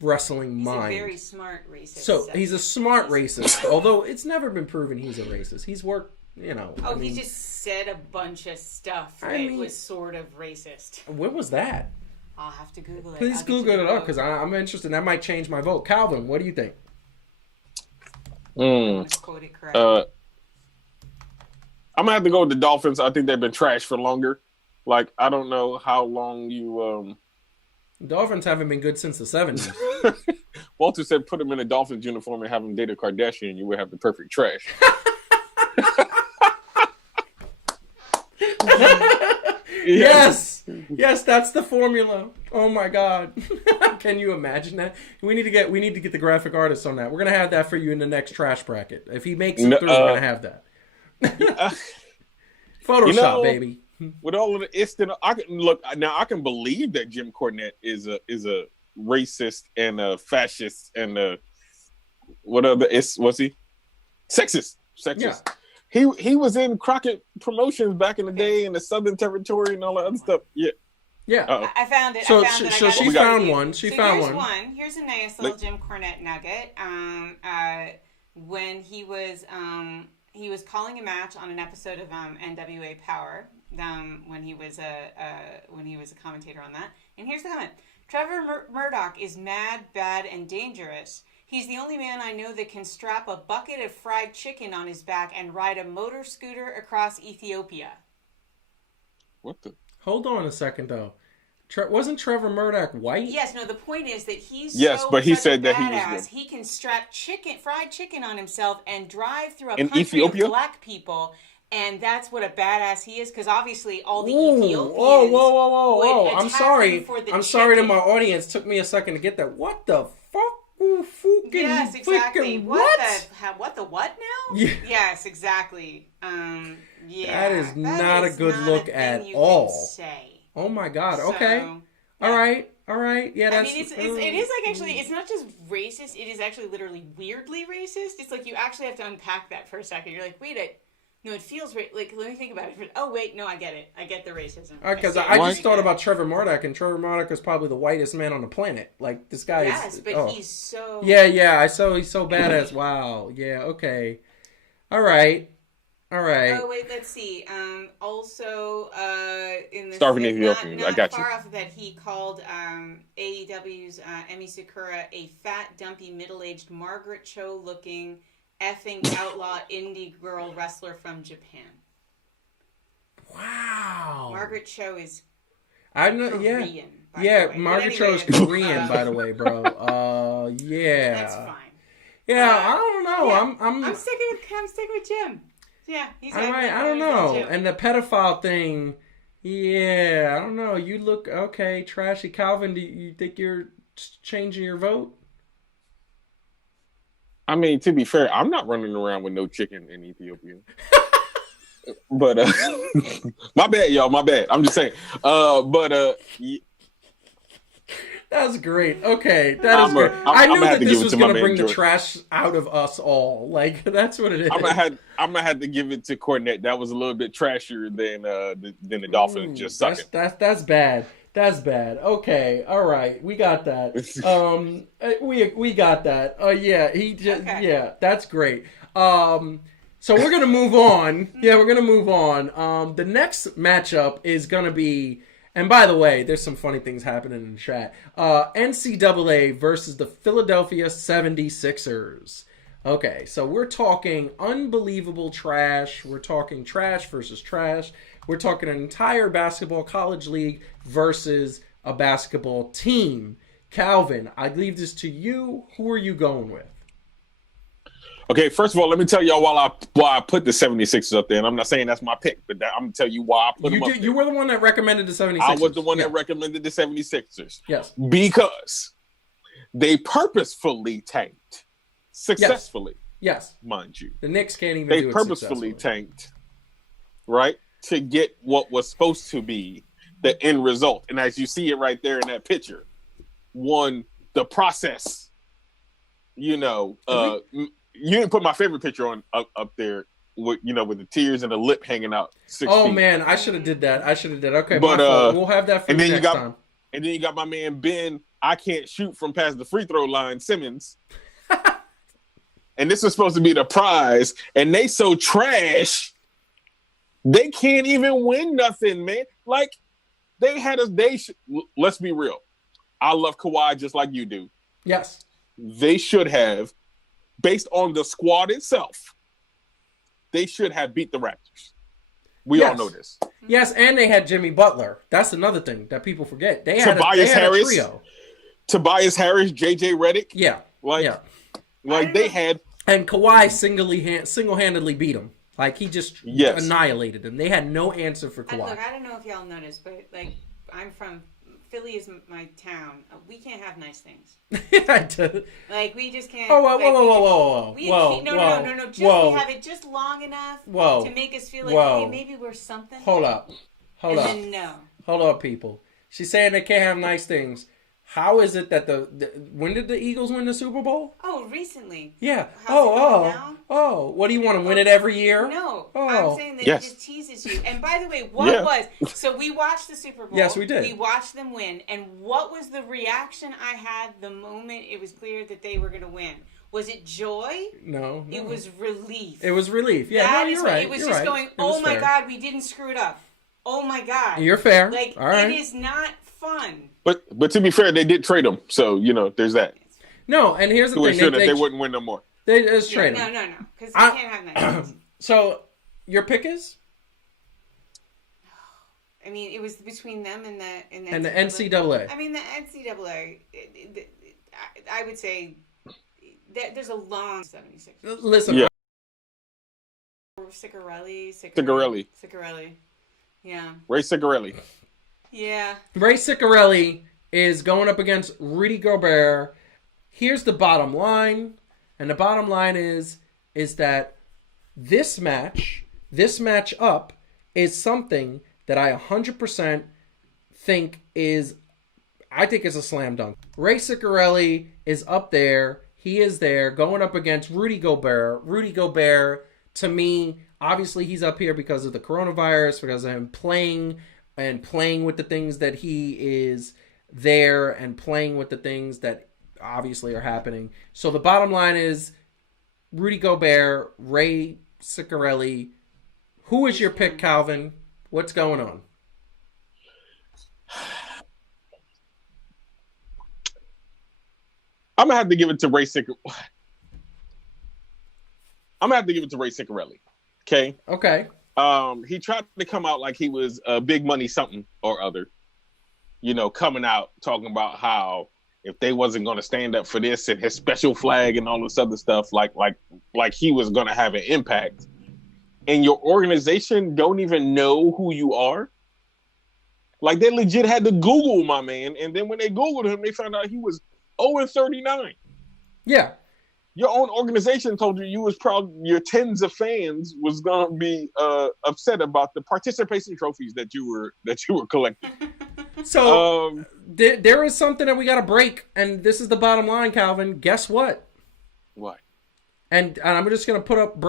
wrestling He's mind. a very smart racist. So he's a smart racist, although it's never been proven he's a racist. He's worked, you know. Oh, he just said a bunch of stuff that was sort of racist. What was that? I'll have to Google it. Please I'll get you Google the it up vote. because I'm interested. That might change my vote. Calvin, what do you think? Let's quote it correctly. I'm gonna have to go with the Dolphins. I think they've been trash for longer. Like I don't know how long you. Dolphins haven't been good since the 70s. Walter said, "Put him in a Dolphins uniform and have him date a Kardashian. You would have the perfect trash." Yes, that's the formula. Oh my God, can you imagine that? We need to get the graphic artist on that. We're gonna have that for you in the next trash bracket. If he makes it through, we're gonna have that. Photoshop, baby. With all of the instant, I can believe that Jim Cornette is a racist and a fascist and was he sexist? Yeah. He was in Crockett Promotions back in the day in the Southern Territory and all that other stuff. Yeah. Yeah. I found it. So I found it. so she found one. She found one. Here's a nice little Jim Cornette nugget. When he was calling a match on an episode of NWA Power. When he was a commentator on that. And here's the comment: Trevor Murdoch is mad, bad, and dangerous. He's the only man I know that can strap a bucket of fried chicken on his back and ride a motor scooter across Ethiopia. What the? Hold on a second, though. Wasn't Trevor Murdoch white? Yes, no, the point is that he's but he such said a that badass. He can strap fried chicken on himself and drive through a In country Ethiopia? of black people. And that's what a badass he is, because obviously all the Ooh, Ethiopians. whoa! would I'm attack sorry. him for the I'm sorry to chicken. my audience. Took me a second to get that. What the fuck? Yes, exactly. What the what now? Yeah. Yes, exactly. Yeah. That is not a good look a at thing you all. can say. Oh my God. So, Okay. yeah. All right. Yeah, that's. I mean, it is like actually, it's not just racist. It is actually literally weirdly racist. It's like you actually have to unpack that for a second. You're like, no, it feels like. Let me think about it. Oh wait, no, I get it. I get the racism. Because I just thought about Trevor Murdoch, and Trevor Murdoch is probably the whitest man on the planet. Like this guy Yes, is. but he's so. Yeah. He's so badass. Wow. Yeah. Okay. All right. Oh wait, let's see. Also, in the Starving Ethiopians. not I got far you. off of that, he called AEW's Emi Sakura a fat, dumpy, middle-aged Margaret Cho-looking effing outlaw indie girl wrestler from Japan. Wow. Margaret Cho is I know. Korean. by Yeah. the way. Margaret But Cho is anyway, Korean, by the way, bro. Yeah. That's fine. Yeah. I don't know. Yeah, I'm sticking with Jim. Yeah, he's all right. I don't know. And the pedophile thing. Yeah. I don't know. You look okay, trashy. Calvin, do you think you're changing your vote? I mean, to be fair, I'm not running around with no chicken in Ethiopia. But my bad, y'all. My bad. I'm just saying. That's great. Okay, that is great. I knew that this was going to bring the trash out of us all. Like that's what it is. I'm gonna have to give it to Cornette. That was a little bit trashier than the Dolphins just sucking. That's bad. That's bad. Okay, all right, we got that. We got that. Yeah, that's great. So we're gonna move on. Yeah, we're gonna move on. The next matchup is gonna be. And by the way, there's some funny things happening in the chat. NCAA versus the Philadelphia 76ers. Okay, so we're talking unbelievable trash. We're talking trash versus trash. We're talking an entire basketball college league versus a basketball team. Calvin, I leave this to you. Who are you going with? Okay, first of all, let me tell y'all why I put the 76ers up there. And I'm not saying that's my pick, but I'm going to tell you why I put them up there. You were the one that recommended the 76ers. I was the one that recommended the 76ers. Yes. Because they purposefully tanked. Successfully. Yes. Mind you. The Knicks can't even they do it purposefully tanked, right, to get what was supposed to be the end result. And as you see it right there in that picture, the process, you didn't put my favorite picture on up there with the tears and the lip hanging out 6 feet. Man, I should have did that. Okay, but we'll have that for you next time. And then you got my man Ben, I can't shoot from past the free throw line, Simmons. And this is supposed to be the prize, and they so trash, they can't even win nothing, man. Like, let's be real. I love Kawhi just like you do. Yes. They should have, based on the squad itself, they should have beat the Raptors. We all know this. Yes, and they had Jimmy Butler. That's another thing that people forget. They had Harris, a trio. Tobias Harris, JJ Redick. Yeah. Like they had. And Kawhi single-handedly beat him. Like, he just annihilated them. They had no answer for Kawhi. Look, I don't know if y'all noticed, but, like, I'm from... Philly is my town. We can't have nice things. Like, we just can't... Whoa. No. We have it just long enough to make us feel like, hey, maybe we're something. Hold up. Then no. Hold up, people. She's saying they can't have nice things. How is it that when did the Eagles win the Super Bowl? Oh, recently. Yeah. What do you want to win it every year? No. I'm saying that it just teases you. And by the way, so we watched the Super Bowl. Yes, we did. We watched them win. And what was the reaction I had the moment it was clear that they were going to win? Was it joy? No. It was relief. It was relief. Yeah, you're right. It was just going, oh my God, we didn't screw it up. Oh my God. You're fair. Like, all right. It is not fun. But to be fair, they did trade him, so there's that. No, and here's the thing: that they wouldn't win no more. They just trade him. No, because they can't have nice. So your pick is? I mean, it was between them and the NCAA. I mean, the NCAA. I would say that there's a long 76. Listen, yeah. Ciccarelli. Yeah. Ray Ciccarelli. Yeah. Ray Ciccarelli is going up against Rudy Gobert. Here's the bottom line. And the bottom line is that this matchup is something that I 100% think is a slam dunk. Ray Ciccarelli is up there. He is there going up against Rudy Gobert. Rudy Gobert, to me, obviously he's up here because of the coronavirus, because of him playing with the things that he is there and playing with the things that obviously are happening. So the bottom line is Rudy Gobert, Ray Ciccarelli. Who is your pick, Calvin? What's going on? I'm gonna have to give it to Ray Ciccarelli. Okay. Okay. He tried to come out like he was a big money something or other. Coming out talking about how if they wasn't going to stand up for this and his special flag and all this other stuff, like he was going to have an impact. And your organization don't even know who you are. Like, they legit had to Google my man, and then when they Googled him, they found out he was 0-39. Yeah. Your own organization told you was proud. Your tens of fans was gonna be upset about the participation trophies that you were collecting. So there is something that we got to break, and this is the bottom line, Calvin. Guess what? What? And I'm just gonna put up.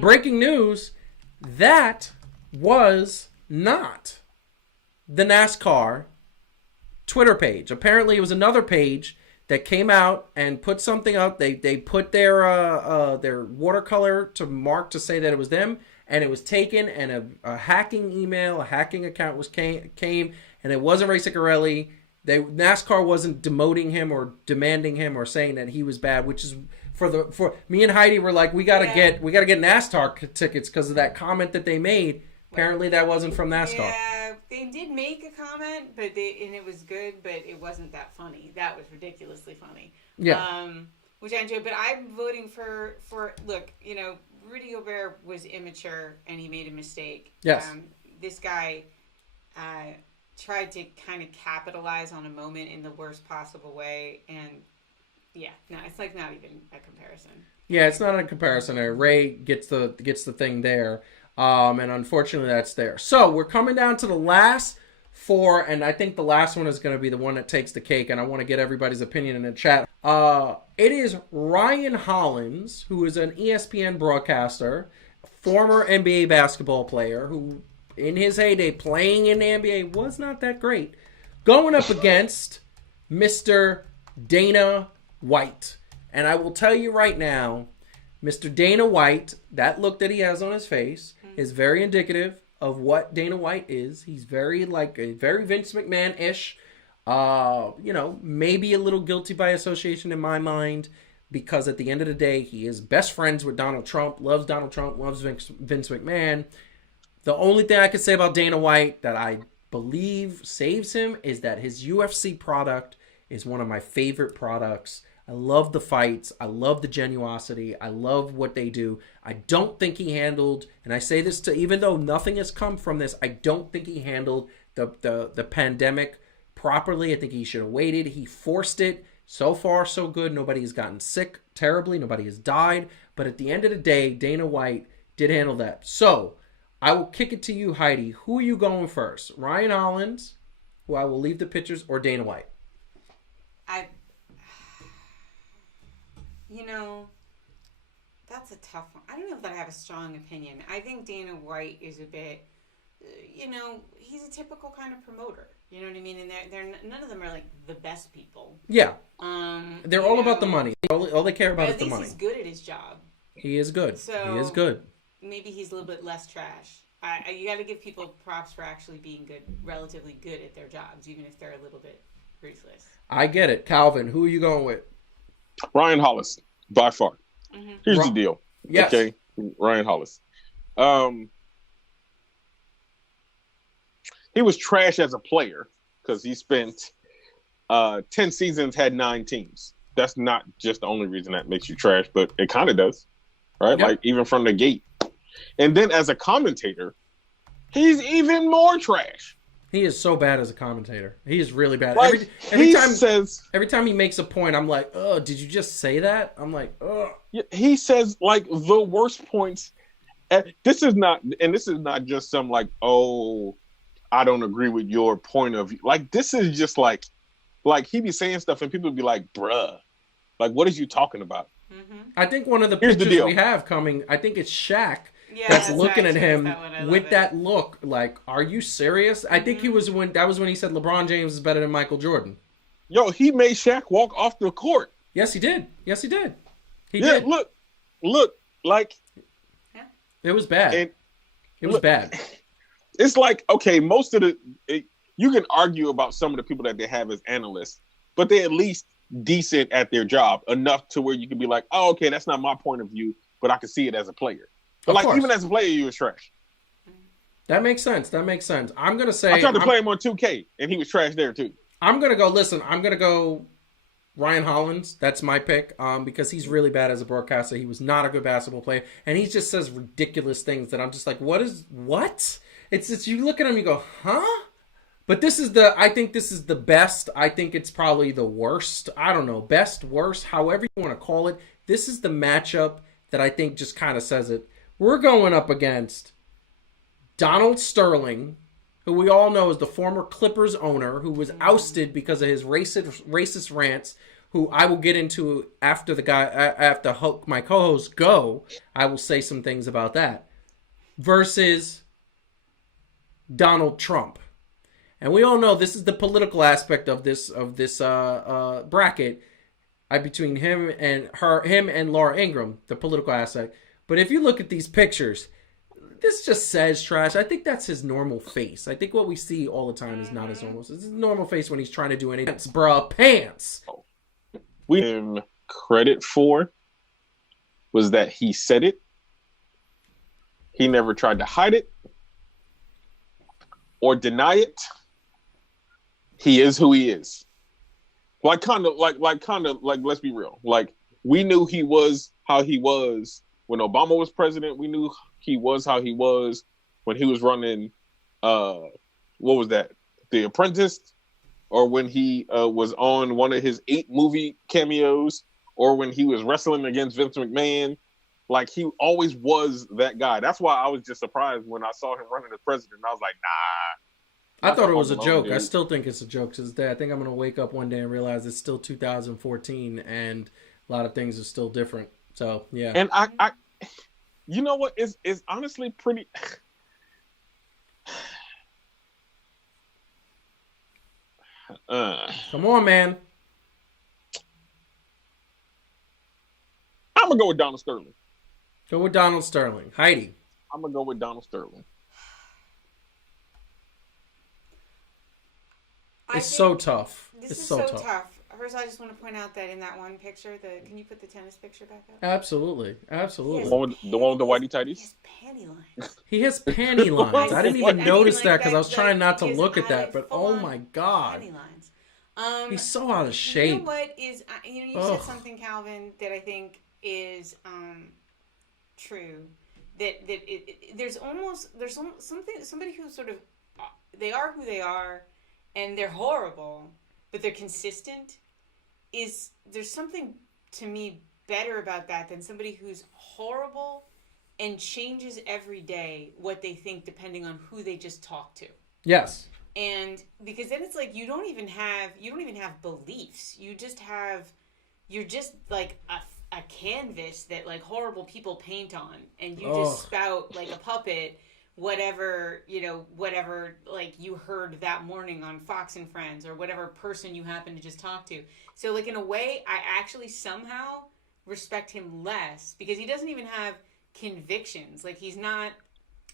Breaking news. That was not the NASCAR Twitter page. Apparently, it was another page that came out and put something up. They put their watercolor to mark to say that it was them, and it was taken, and a hacking email, a hacking account came, and it wasn't Ray Ciccarelli. NASCAR wasn't demoting him or demanding him or saying that he was bad, which is for me and Heidi were like, we gotta get NASCAR tickets because of that comment that they made. Apparently that wasn't from NASCAR. Yeah, they did make a comment, and it was good, but it wasn't that funny. That was ridiculously funny. Yeah. Which I enjoyed, but I'm voting for look, Rudy Gobert was immature and he made a mistake. Yes. This guy tried to kind of capitalize on a moment in the worst possible way, and yeah, no, it's like not even a comparison. Yeah, it's not a comparison there. Ray gets the thing there, and unfortunately that's there. So we're coming down to the last four, and I think the last one is going to be the one that takes the cake, and I want to get everybody's opinion in the chat. It is Ryan Hollins, who is an ESPN broadcaster, former NBA basketball player, who in his heyday playing in the NBA was not that great, going up against Mr. Dana White. And I will tell you right now, Mr. Dana White, that look that he has on his face is very indicative of what Dana White is. He's very Vince McMahon-ish. Maybe a little guilty by association in my mind, because at the end of the day, he is best friends with Donald Trump, loves Vince McMahon. The only thing I could say about Dana White that I believe saves him is that his UFC product is one of my favorite products. I love the fights. I love the genuosity. I love what they do. I don't think he handled, and I say this even though nothing has come from this, I don't think he handled the pandemic properly. I think he should have waited. He forced it. So far, so good. Nobody has gotten sick terribly. Nobody has died. But at the end of the day, Dana White did handle that. So I will kick it to you, Heidi. Who are you going first? Ryan Hollins, who I will leave the pictures, or Dana White? That's a tough one. I don't know that I have a strong opinion. I think Dana White is a bit, he's a typical kind of promoter. You know what I mean? And they're none of them are like the best people. Yeah. They're all about the money. All they care about is the money. He's good at his job. He is good. So he is good. Maybe he's a little bit less trash. You got to give people props for actually being relatively good at their jobs, even if they're a little bit ruthless. I get it. Calvin, who are you going with? Ryan Hollis, by far. Mm-hmm. Here's the deal. Yes. Okay, Ryan Hollis. He was trash as a player because he spent 10 seasons, had 9 teams. That's not just the only reason that makes you trash, but it kind of does, right? Yep. Like even from the gate. And then as a commentator, he's even more trash. He is so bad as a commentator. He is really bad. Like, every time he makes a point, I'm like, oh, did you just say that? I'm like, oh. He says like the worst points. This is not just some like, oh, I don't agree with your point of view. Like this is just like he be saying stuff and people be like, bruh, like what is you talking about? Mm-hmm. I think one of the pictures we have coming, I think it's Shaq. Yeah, that's looking at him with that look like, are you serious? Mm-hmm. I think that was when he said LeBron James is better than Michael Jordan. Yo, he made Shaq walk off the court. Yes, he did. He did. Look, like it was bad. It was bad. It's like, okay, most of you can argue about some of the people that they have as analysts, but they're at least decent at their job enough to where you can be like, oh, okay, that's not my point of view, but I can see it as a player. But like, even as a player, you was trash. That makes sense. I'm going to say... I tried to play him on 2K, and he was trash there, too. I'm going to go Ryan Hollins. That's my pick, because he's really bad as a broadcaster. He was not a good basketball player, and he just says ridiculous things that I'm just like, what? It's you look at him, you go, huh? But I think this is the best. I think it's probably the worst. I don't know, best, worst, however you want to call it. This is the matchup that I think just kind of says it. We're going up against Donald Sterling, who we all know is the former Clippers owner, who was ousted because of his racist rants, who I will get into after my co-hosts go. I will say some things about that. Versus Donald Trump. And we all know this is the political aspect of this bracket between him and Laura Ingraham, the political aspect. But if you look at these pictures, this just says trash. I think that's his normal face. I think what we see all the time is not his normal face. It's his normal face when he's trying to do anything. It's pants. We give him credit for was that he said it. He never tried to hide it. or deny it, he is who he is. Like kind of like let's be real. Like we knew he was how he was when Obama was president. We knew he was how he was when he was running what was that? The Apprentice, or when he was on one of his 8 movie cameos, or when he was wrestling against Vince McMahon. Like he always was that guy. That's why I was just surprised when I saw him running as president. I was like, nah. I thought it was a joke. Dude. I still think it's a joke to this day. I think I'm going to wake up one day and realize it's still 2014 and a lot of things are still different. So, yeah. And I you know what? It's honestly pretty... Come on, man. I'm going to go with Donald Sterling. Go with Donald Sterling. Heidi. I'm going to go with Donald Sterling. It's so tough. This It's is so so tough. First, I just want to point out that in that one picture, can you put the tennis picture back up? Absolutely. Absolutely. The one with the whitey tighties? He has panty lines. He has panty lines. I didn't even notice that because I was trying not to his look at that. eyelid But full oh on my God. Panty lines. He's so out of You shape. know what is? You said something, Calvin, that I think is true. There's somebody who sort of they are who they are, and they're horrible, but they're consistent. There's something to me better about that than somebody who's horrible and changes every day what they think depending on who they just talk to. Yes. And because then it's like you don't even have beliefs. You're just like a canvas that like horrible people paint on, and you just spout like a puppet whatever like you heard that morning on Fox and Friends, or whatever person you happen to just talk to. So like in a way, I actually somehow respect him less because he doesn't even have convictions. Like he's not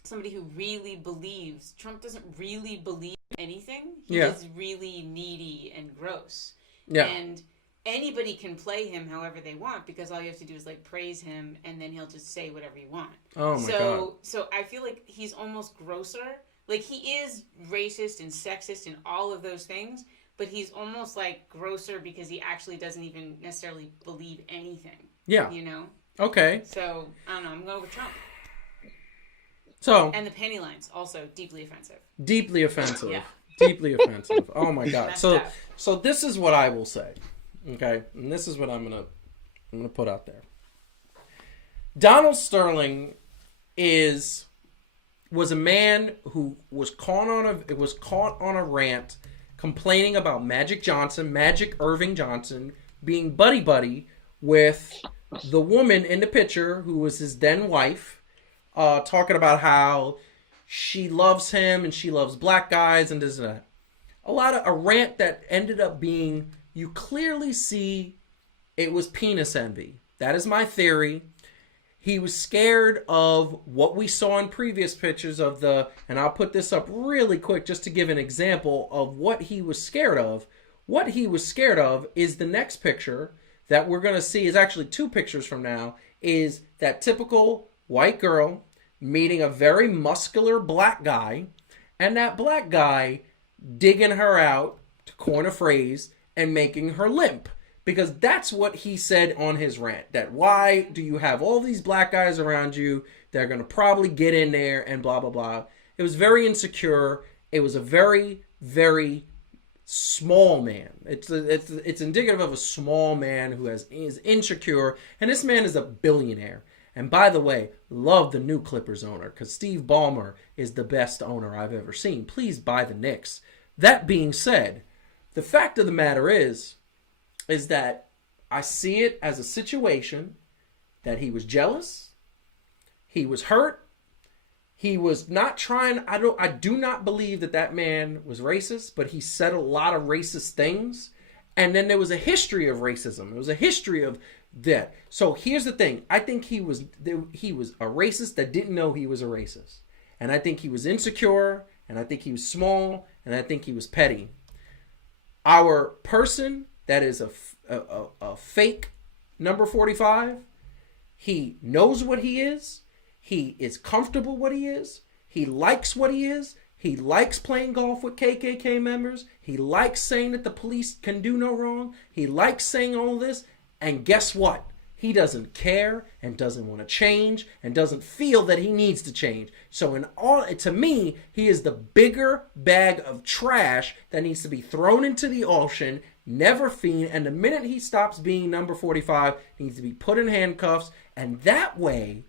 somebody who really believes. Trump doesn't really believe anything. He's just really needy and gross. Yeah. And anybody can play him however they want because all you have to do is like praise him and then he'll just say whatever you want. Oh my God. So I feel like he's almost grosser. Like he is racist and sexist and all of those things, but he's almost like grosser because he actually doesn't even necessarily believe anything. Yeah. You know? Okay. So I don't know, I'm going with Trump. So And the penny lines, also deeply offensive. Deeply offensive. Yeah. Deeply offensive. Oh my God. Messed So up. so this is what I will say. Okay? And this is what I'm gonna put out there. Donald Sterling was a man who was caught on a rant complaining about Magic Irving Johnson, being buddy with the woman in the picture who was his then wife, talking about how she loves him and she loves black guys and this and that. A rant that ended up being, you clearly see it was penis envy. That is my theory. He was scared of what we saw in previous pictures and I'll put this up really quick just to give an example of what he was scared of. What he was scared of is the next picture that we're going to see, is actually 2 pictures from now, is that typical white girl meeting a very muscular black guy, and that black guy digging her out, to coin a phrase, and making her limp. Because that's what he said on his rant. That why do you have all these black guys around you that are going to probably get in there and blah, blah, blah. It was very insecure. It was a very, very small man. It's indicative of a small man who is insecure. And this man is a billionaire. And by the way, love the new Clippers owner because Steve Ballmer is the best owner I've ever seen. Please buy the Knicks. That being said, the fact of the matter is that I see it as a situation that he was jealous, he was hurt, he was not trying. I do not believe that man was racist, but he said a lot of racist things, and then there was a history of racism. There was a history of that. So here's the thing: I think he was a racist that didn't know he was a racist, and I think he was insecure, and I think he was small, and I think he was petty. Our person that is a fake number 45. He knows what he is. He is comfortable what he is. He likes what he is. He likes playing golf with KKK members. He likes saying that the police can do no wrong. He likes saying all this. And guess what? He doesn't care and doesn't want to change and doesn't feel that he needs to change. So to me, he is the bigger bag of trash that needs to be thrown into the ocean, never seen. And the minute he stops being number 45, he needs to be put in handcuffs. And that way,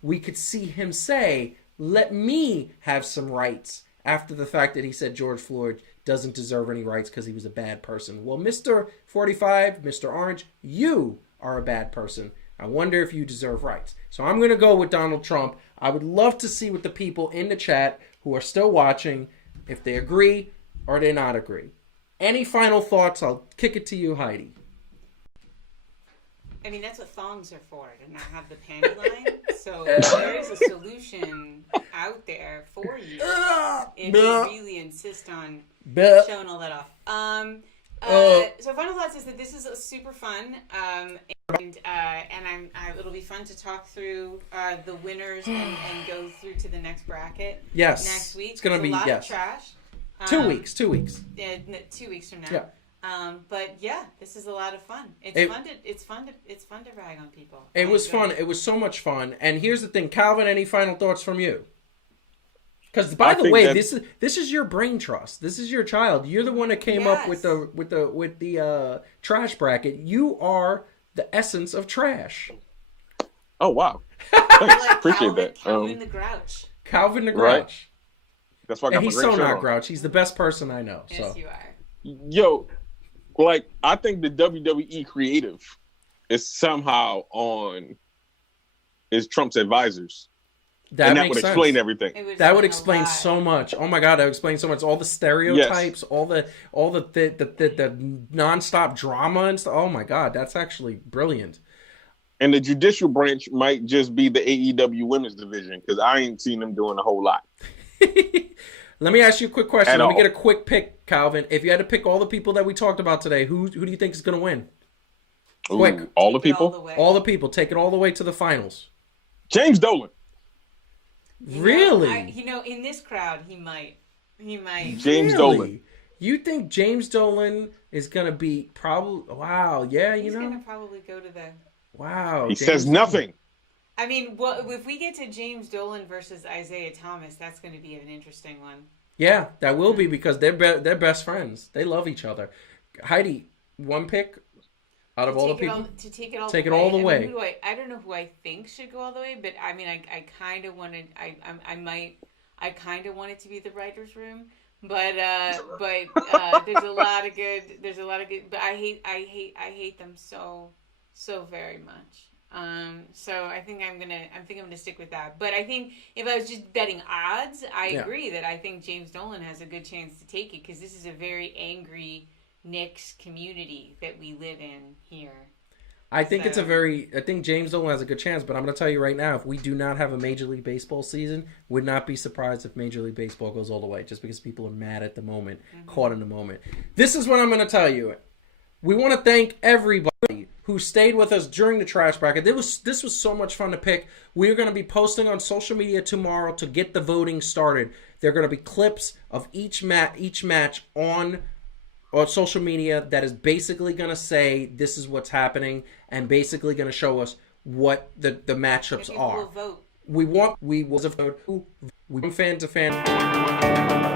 we could see him say, let me have some rights, after the fact that he said George Floyd doesn't deserve any rights because he was a bad person. Well, Mr. 45, Mr. Orange, you are a bad person. I wonder if you deserve rights. So I'm going to go with Donald Trump. I would love to see what the people in the chat who are still watching, if they agree or they not agree. Any final thoughts? I'll kick it to you, Heidi. I mean, that's what thongs are for, to not have the panty line. So there is a solution out there for you if you really insist on showing all that off. So final thoughts is that this is super fun, and it'll be fun to talk through the winners and go through to the next bracket. Yes, next week. It's gonna be a lot of trash. 2 weeks. 2 weeks. Yeah, 2 weeks from now. Yeah. But yeah, this is a lot of fun. It's fun to rag on people. It was fun. It was so much fun. And here's the thing, Calvin. Any final thoughts from you? Because by the way, this is your brain trust. This is your child. You're the one that came up with the trash bracket. You are the essence of trash. Oh wow! Thanks. Appreciate that. Calvin the Grouch. Calvin the Grouch. Right. That's why I got and my he's so not on. Grouch. He's the best person I know. Yes, you are. Yo, like I think the WWE creative is somehow is Trump's advisors. That would sense. explain everything. That would explain so much. Oh my God, that would explain so much. All the stereotypes, all the nonstop drama and stuff. Oh my God, that's actually brilliant. And the judicial branch might just be the AEW women's division because I ain't seen them doing a whole lot. Let me ask you a quick question. Let me all. get a quick pick, Calvin. If you had to pick all the people that we talked about today, who do you think is going to win? Quick. All the people? All the people. Take it all the way to the finals. James Dolan. Really? In this crowd, he might. James Dolan. You think James Dolan is going to be probably... Wow, yeah, He's going to probably go to the... Wow. He says nothing. I mean, well, if we get to James Dolan versus Isaiah Thomas, that's going to be an interesting one. Yeah, that will be because they're best friends. They love each other. Heidi, one pick out of all the people? Take it all the way. I don't know who I think should go all the way, but I mean, I kind of wanted... I kind of want it to be the writer's room, but there's a lot of good. But I hate them so very much. So I think I'm gonna stick with that. But I think if I was just betting odds, I agree that I think James Dolan has a good chance to take it because this is a very angry Knicks community that we live in here. I think I think James Dolan has a good chance, but I'm going to tell you right now, if we do not have a Major League Baseball season, would not be surprised if Major League Baseball goes all the way, just because people are mad at the moment, caught in the moment. This is what I'm going to tell you. We want to thank everybody who stayed with us during the trash bracket. This was so much fun to pick. We're going to be posting on social media tomorrow to get the voting started. There are going to be clips of each match on social media that is basically going to say this is what's happening and basically going to show us what the matchups are. Will vote. We want Fan2Fan.